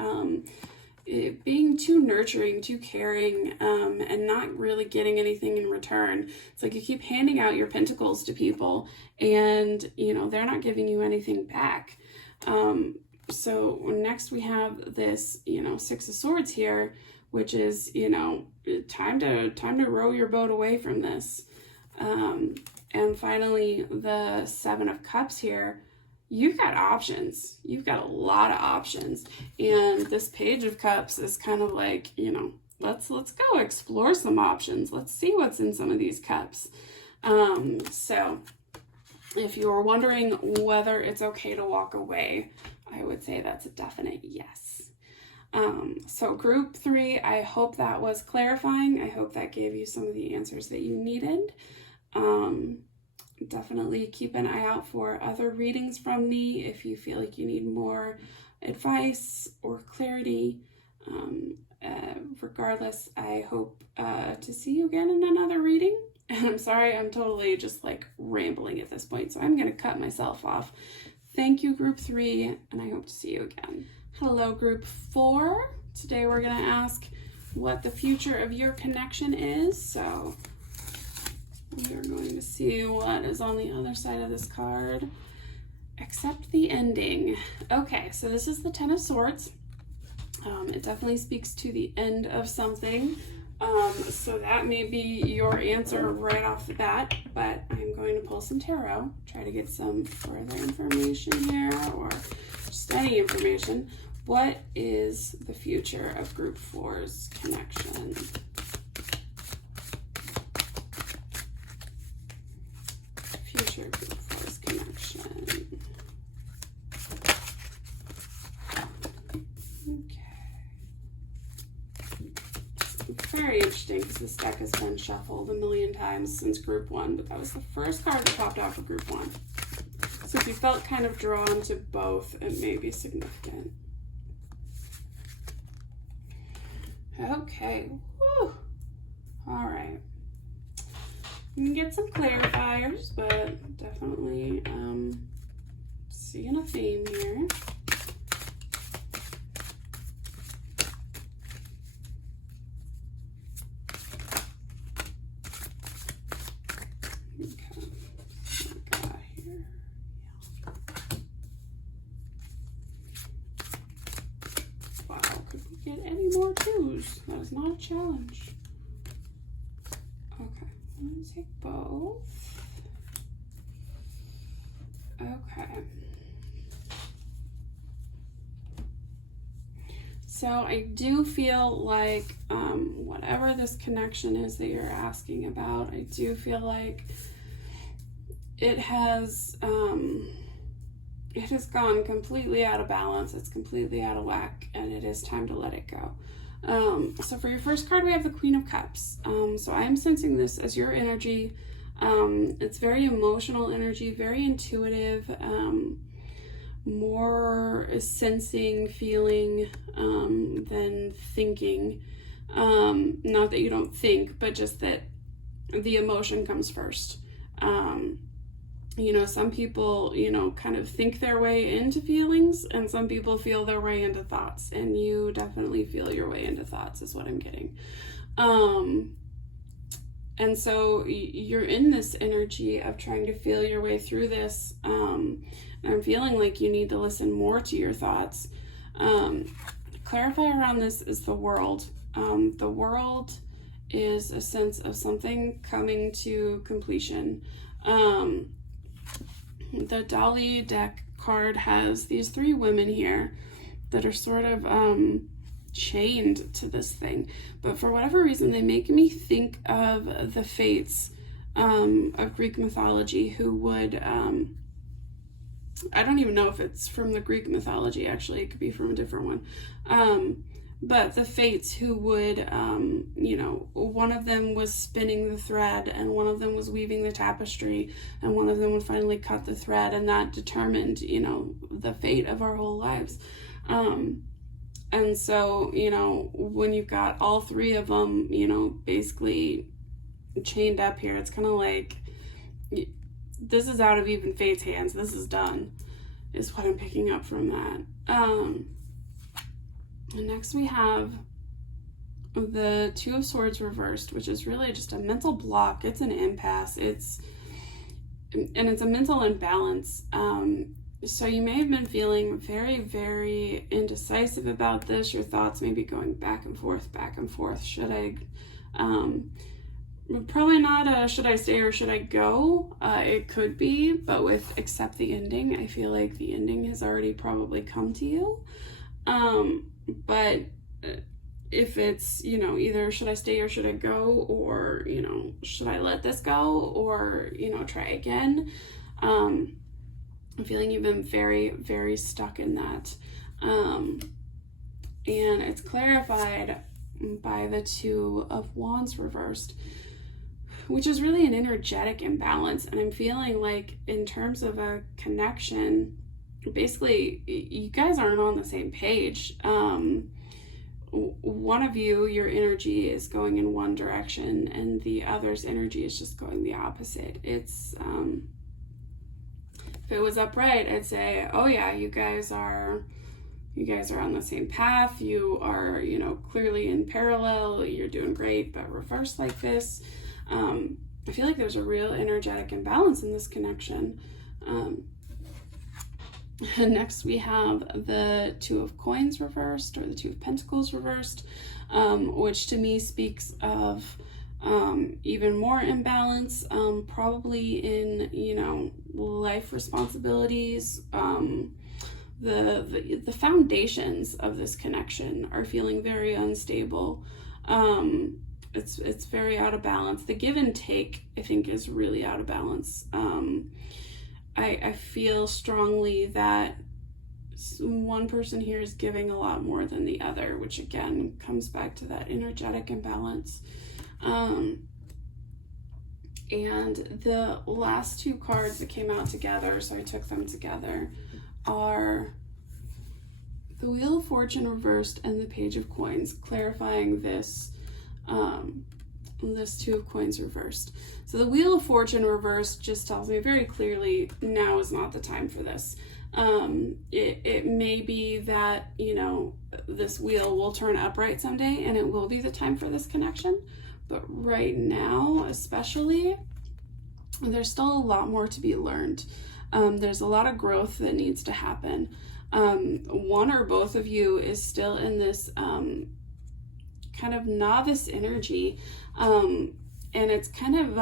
being too nurturing, too caring, and not really getting anything in return. It's like you keep handing out your pentacles to people and, you know, they're not giving you anything back. So next we have this, you know, Six of Swords here, which is, you know, time to row your boat away from this. And finally, the Seven of Cups here. You've got options. You've got a lot of options. And this Page of Cups is kind of like, you know, let's go explore some options. Let's see what's in some of these cups. So if you're wondering whether it's okay to walk away, I would say that's a definite yes. So group 3, I hope that was clarifying. I hope that gave you some of the answers that you needed. Definitely keep an eye out for other readings from me if you feel like you need more advice or clarity. Regardless, I hope to see you again in another reading. And I'm sorry, I'm totally just like rambling at this point, so I'm going to cut myself off. Thank you, group 3, and I hope to see you again. Hello, group 4. Today we're going to ask what the future of your connection is. So we are going to see what is on the other side of this card. Accept the ending. Okay, so this is the Ten of Swords. It definitely speaks to the end of something. So that may be your answer right off the bat, but I'm going to pull some tarot, try to get some further information here, or just any information. What is the future of group 4's connection? Future group 4's connection. Very interesting because this deck has been shuffled a million times since group 1, but that was the first card that popped out for group 1. So if you felt kind of drawn to both, it may be significant. Okay. Whew. All right. You can get some clarifiers, but definitely seeing a theme here. Get any more twos. That is not a challenge. Okay, I'm going to take both. Okay. So I do feel like whatever this connection is that you're asking about, I do feel like it has gone completely out of balance. It's completely out of whack, and it is time to let it go. So for your first card, we have the Queen of Cups. So I am sensing this as your energy. It's very emotional energy, very intuitive, more sensing, feeling than thinking. Not that you don't think, but just that the emotion comes first. You know, some people, you know, kind of think their way into feelings, and some people feel their way into thoughts, and you definitely feel your way into thoughts is what I'm getting. And so you're in this energy of trying to feel your way through this. And I'm feeling like you need to listen more to your thoughts. Clarify around this is the world. The world is a sense of something coming to completion. The Dolly deck card has these 3 women here that are sort of chained to this thing, but for whatever reason they make me think of the fates of Greek mythology, who would I don't even know if it's from the Greek mythology, actually it could be from a different one, but the fates who would you know, one of them was spinning the thread and one of them was weaving the tapestry and one of them would finally cut the thread, and that determined, you know, the fate of our whole lives. And so, you know, when you've got all 3 of them, you know, basically chained up here, it's kind of like this is out of even fate's hands. This is done, is what I'm picking up from that. And next we have the Two of Swords reversed, which is really just a mental block. It's an impasse. It's a mental imbalance. So you may have been feeling very, very indecisive about this. Your thoughts may be going back and forth, back and forth. Should I, probably not should I stay or should I go? It could be, but with accept the ending, I feel like the ending has already probably come to you. But if it's, you know, either should I stay or should I go, or, you know, should I let this go, or, you know, try again? I'm feeling you've been very, very stuck in that. And it's clarified by the Two of Wands reversed, which is really an energetic imbalance. And I'm feeling like in terms of a connection, basically you guys aren't on the same page. One of you, your energy is going in one direction and the other's energy is just going the opposite. It's if it was upright, I'd say, oh yeah, you guys are on the same path. You are, you know, clearly in parallel. You're doing great. But reversed like this, I feel like there's a real energetic imbalance in this connection. Next we have the Two of Coins reversed, or the Two of Pentacles reversed, which to me speaks of even more imbalance, probably in, you know, life responsibilities. The foundations of this connection are feeling very unstable. It's very out of balance. The give and take, I think, is really out of balance. I feel strongly that one person here is giving a lot more than the other, which again comes back to that energetic imbalance. And the last two cards that came out together, so I took them together, are the Wheel of Fortune reversed and the Page of Coins, clarifying this this Two of Coins reversed. So the Wheel of Fortune reversed just tells me very clearly now is not the time for this. It may be that, you know, this wheel will turn upright someday and it will be the time for this connection. But right now, especially, there's still a lot more to be learned. There's a lot of growth that needs to happen. One or both of you is still in this kind of novice energy. And it's kind of,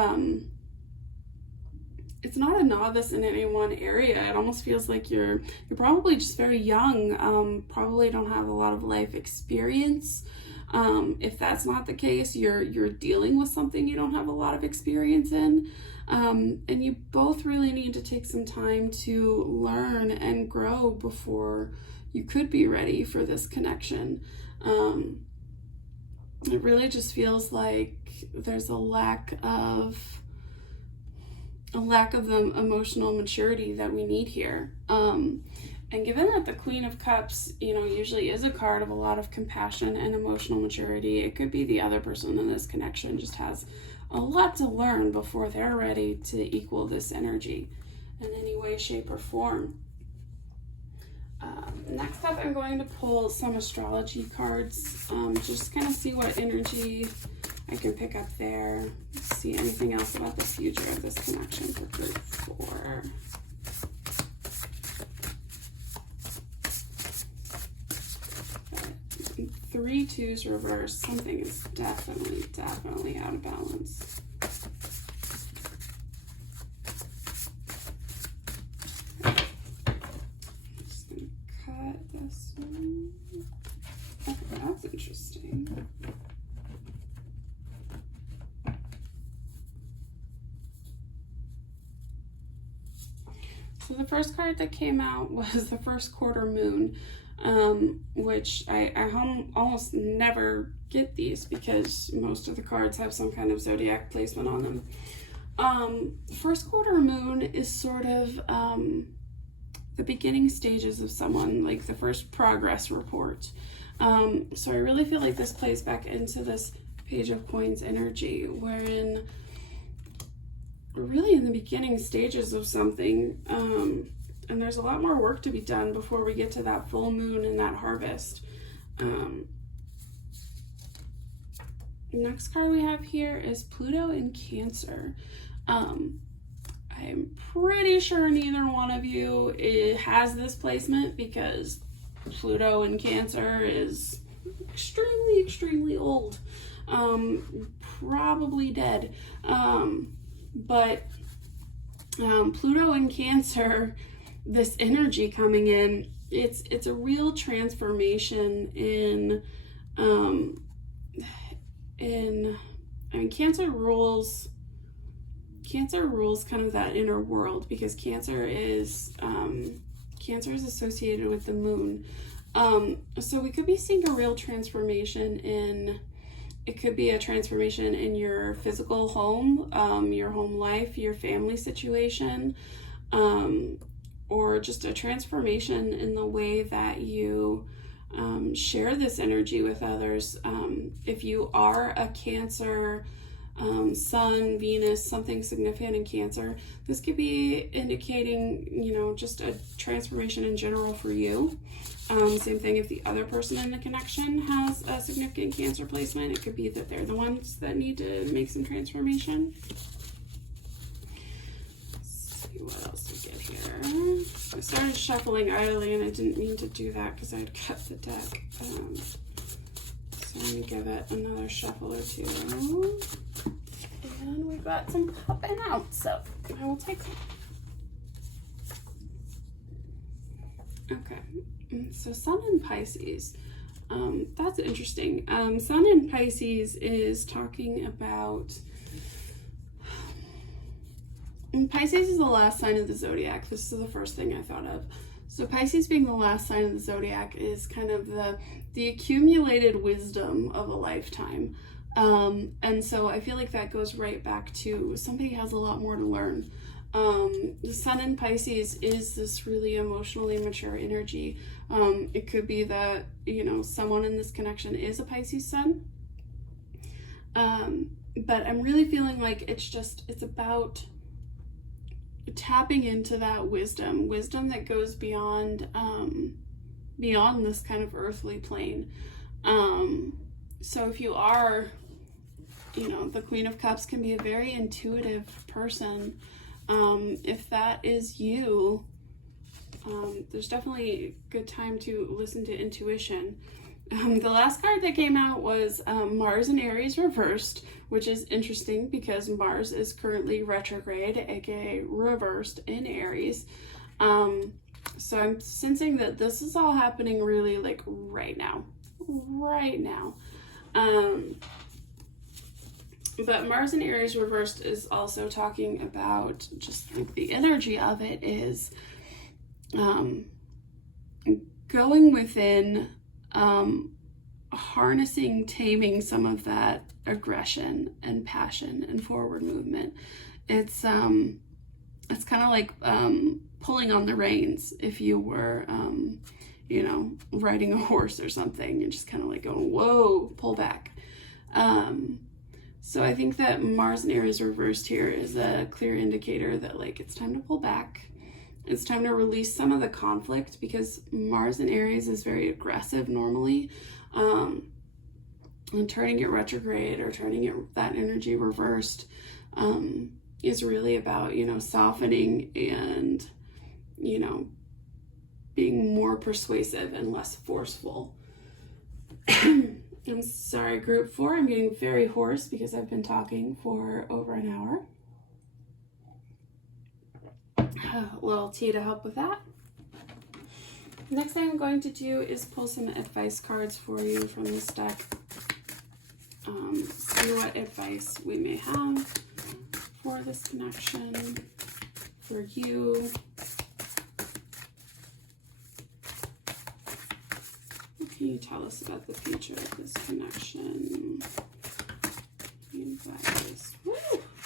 it's not a novice in any one area. It almost feels like you're probably just very young, probably don't have a lot of life experience. If that's not the case, you're dealing with something you don't have a lot of experience in. And you both really need to take some time to learn and grow before you could be ready for this connection. It really just feels like there's a lack of the emotional maturity that we need here. And given that the Queen of Cups, you know, usually is a card of a lot of compassion and emotional maturity, it could be the other person in this connection just has a lot to learn before they're ready to equal this energy in any way, shape, or form. Next up, I'm going to pull some astrology cards, just kind of see what energy I can pick up there. See anything else about the future of this connection for group 4. Okay. 3 twos reversed. Something is definitely out of balance. This one. Okay, that's interesting. So the first card that came out was the first quarter moon, which I almost never get these because most of the cards have some kind of zodiac placement on them. First quarter moon is sort of the beginning stages of someone, like the first progress report. So I really feel like this plays back into this Page of Coins energy, wherein really in the beginning stages of something. And there's a lot more work to be done before we get to that full moon and that harvest. Next card we have here is Pluto in Cancer. I'm pretty sure neither one of you has this placement, because Pluto in Cancer is extremely, extremely old. Probably dead. But Pluto in Cancer, this energy coming in, it's a real transformation in I mean, Cancer rules kind of that inner world, because Cancer is associated with the moon. So we could be seeing a real transformation it could be a transformation in your physical home, your home life, your family situation, or just a transformation in the way that you share this energy with others. If you are a Cancer Sun, Venus, something significant in Cancer, this could be indicating, just a transformation in general for you. Same thing if the other person in the connection has a significant Cancer placement. It could be that they're the ones that need to make some transformation. Let's see what else we get here. I started shuffling idly, and I didn't mean to do that because I had cut the deck. So I'm going to give it another shuffle or two. And we've got some popping out, so I will take them. Okay, so Sun in Pisces. That's interesting. Sun in Pisces is talking about... Pisces is the last sign of the zodiac. This is the first thing I thought of. So Pisces being the last sign of the zodiac is kind of the accumulated wisdom of a lifetime. And so I feel like that goes right back to somebody has a lot more to learn. The Sun in Pisces is this really emotionally mature energy. It could be that, someone in this connection is a Pisces Sun. But I'm really feeling like it's about tapping into that wisdom that goes beyond this kind of earthly plane. So if you are, the Queen of Cups can be a very intuitive person. If that is you, there's definitely a good time to listen to intuition. The last card that came out was Mars in Aries reversed, which is interesting because Mars is currently retrograde, aka reversed in Aries. So I'm sensing that this is all happening really like right now. But Mars in Aries reversed is also talking about just like the energy of it is going within, harnessing, taming some of that aggression and passion and forward movement. It's kind of like pulling on the reins if you were, riding a horse or something, and just kind of like going, whoa, pull back. So I think that Mars in Aries reversed here is a clear indicator that like it's time to pull back. It's time to release some of the conflict, because Mars in Aries is very aggressive normally. And turning it retrograde or turning that energy reversed is really about, softening and, being more persuasive and less forceful. I'm sorry, group 4, I'm getting very hoarse because I've been talking for over an hour. A little tea to help with that. Next thing I'm going to do is pull some advice cards for you from this deck. See what advice we may have for this connection, for you. What can you tell us about the future of this connection? Advice. Woo,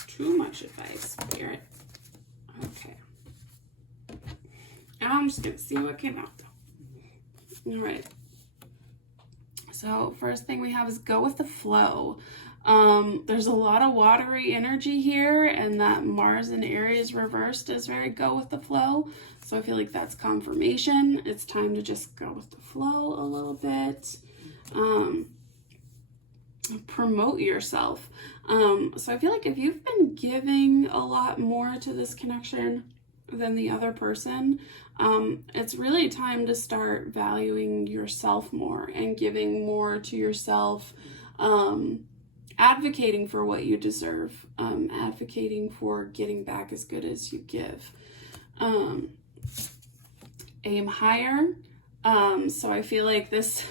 too much advice, Spirit. Okay. I'm just going to see what came out, though. All right. So first thing we have is go with the flow. There's a lot of watery energy here, and that Mars in Aries reversed is very go with the flow. So I feel like that's confirmation. It's time to just go with the flow a little bit. Promote yourself. So I feel like if you've been giving a lot more to this connection than the other person, it's really time to start valuing yourself more and giving more to yourself, advocating for what you deserve, advocating for getting back as good as you give. Aim higher. So I feel like this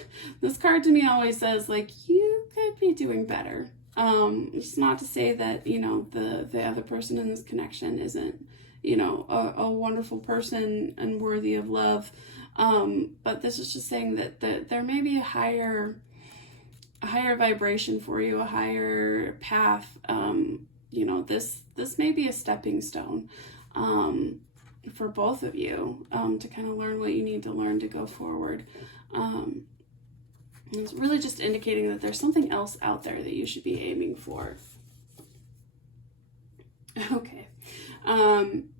card to me always says, like, you could be doing better. It's not to say that, you know, the other person in this connection isn't, you know, a wonderful person and worthy of love. But this is just saying that there may be a higher vibration for you, a higher path. You know, this may be a stepping stone for both of you, to kind of learn what you need to learn to go forward. It's really just indicating that there's something else out there that you should be aiming for. Okay.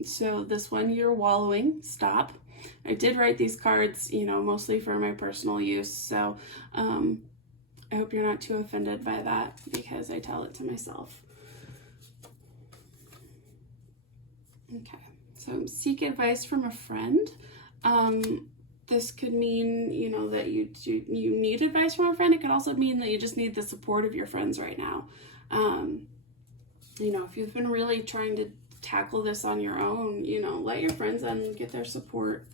So this one, you're wallowing, stop. I did write these cards, you know, mostly for my personal use. So, I hope you're not too offended by that, because I tell it to myself. Okay. So seek advice from a friend. This could mean, you know, that you need advice from a friend. It could also mean that you just need the support of your friends right now. You know, if you've been really trying to tackle this on your own, you know, let your friends in and get their support.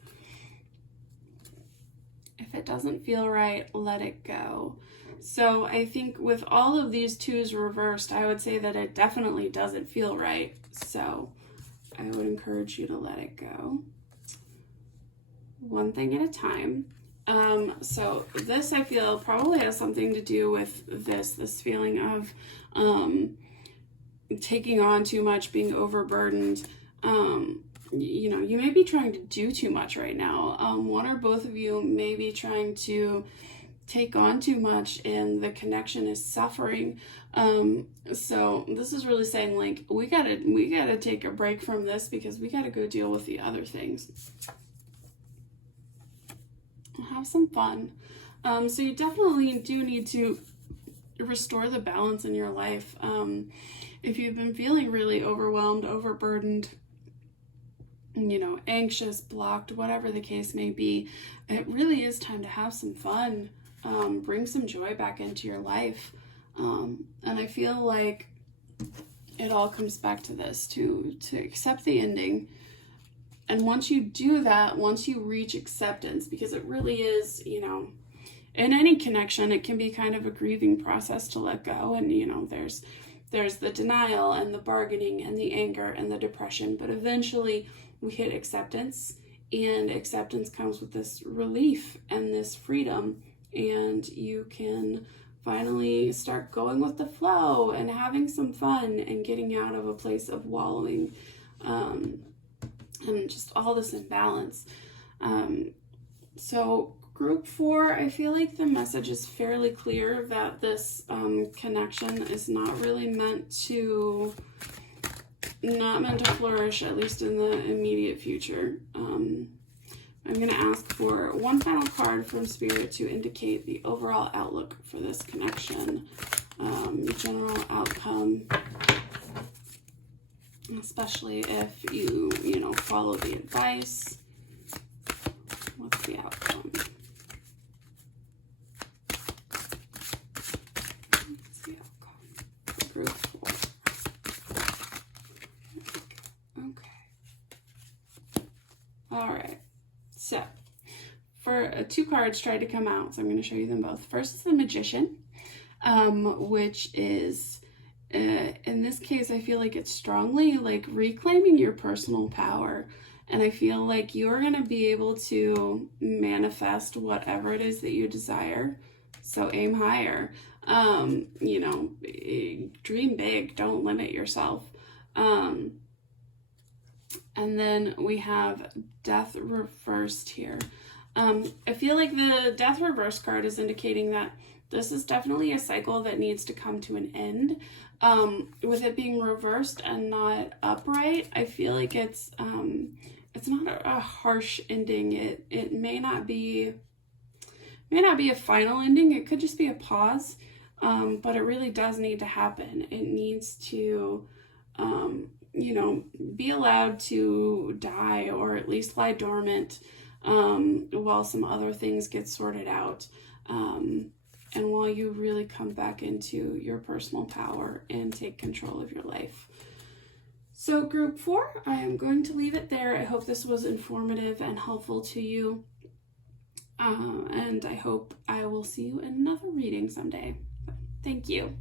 If it doesn't feel right, let it go. So I think with all of these twos reversed, I would say that it definitely doesn't feel right. So I would encourage you to let it go. One thing at a time. So this, I feel, probably has something to do with this feeling of taking on too much, being overburdened. You know, you may be trying to do too much right now. One or both of you may be trying to take on too much, and the connection is suffering. So this is really saying, like, we gotta take a break from this, because we gotta go deal with the other things. Have some fun. So you definitely do need to restore the balance in your life. If you've been feeling really overwhelmed, overburdened, you know, anxious, blocked, whatever the case may be, it really is time to have some fun. Bring some joy back into your life. And I feel like it all comes back to this, to accept the ending. And once you do that, once you reach acceptance, because it really is, you know, in any connection, it can be kind of a grieving process to let go. And, you know, there's the denial and the bargaining and the anger and the depression, but eventually we hit acceptance, and acceptance comes with this relief and this freedom, and you can finally start going with the flow and having some fun and getting out of a place of wallowing, and just all this imbalance. So group 4, I feel like the message is fairly clear that this connection is not really meant to flourish, at least in the immediate future. I'm going to ask for one final card from Spirit to indicate the overall outlook for this connection, general outcome, especially if you follow the advice. What's the outcome? What's the outcome? Group 4. Okay. All right. So, for 2 cards tried to come out, so I'm going to show you them both. First is the Magician, which is, in this case, I feel like it's strongly like reclaiming your personal power. And I feel like you're going to be able to manifest whatever it is that you desire. So aim higher. Dream big. Don't limit yourself. And then we have Death reversed here. I feel like the Death reverse card is indicating that this is definitely a cycle that needs to come to an end. With it being reversed and not upright, I feel like it's not a harsh ending. It may not be a final ending. It could just be a pause, but it really does need to happen. It needs to, be allowed to die, or at least lie dormant, while some other things get sorted out. And while you really come back into your personal power and take control of your life. So group 4, I am going to leave it there. I hope this was informative and helpful to you. And I hope I will see you in another reading someday. Thank you.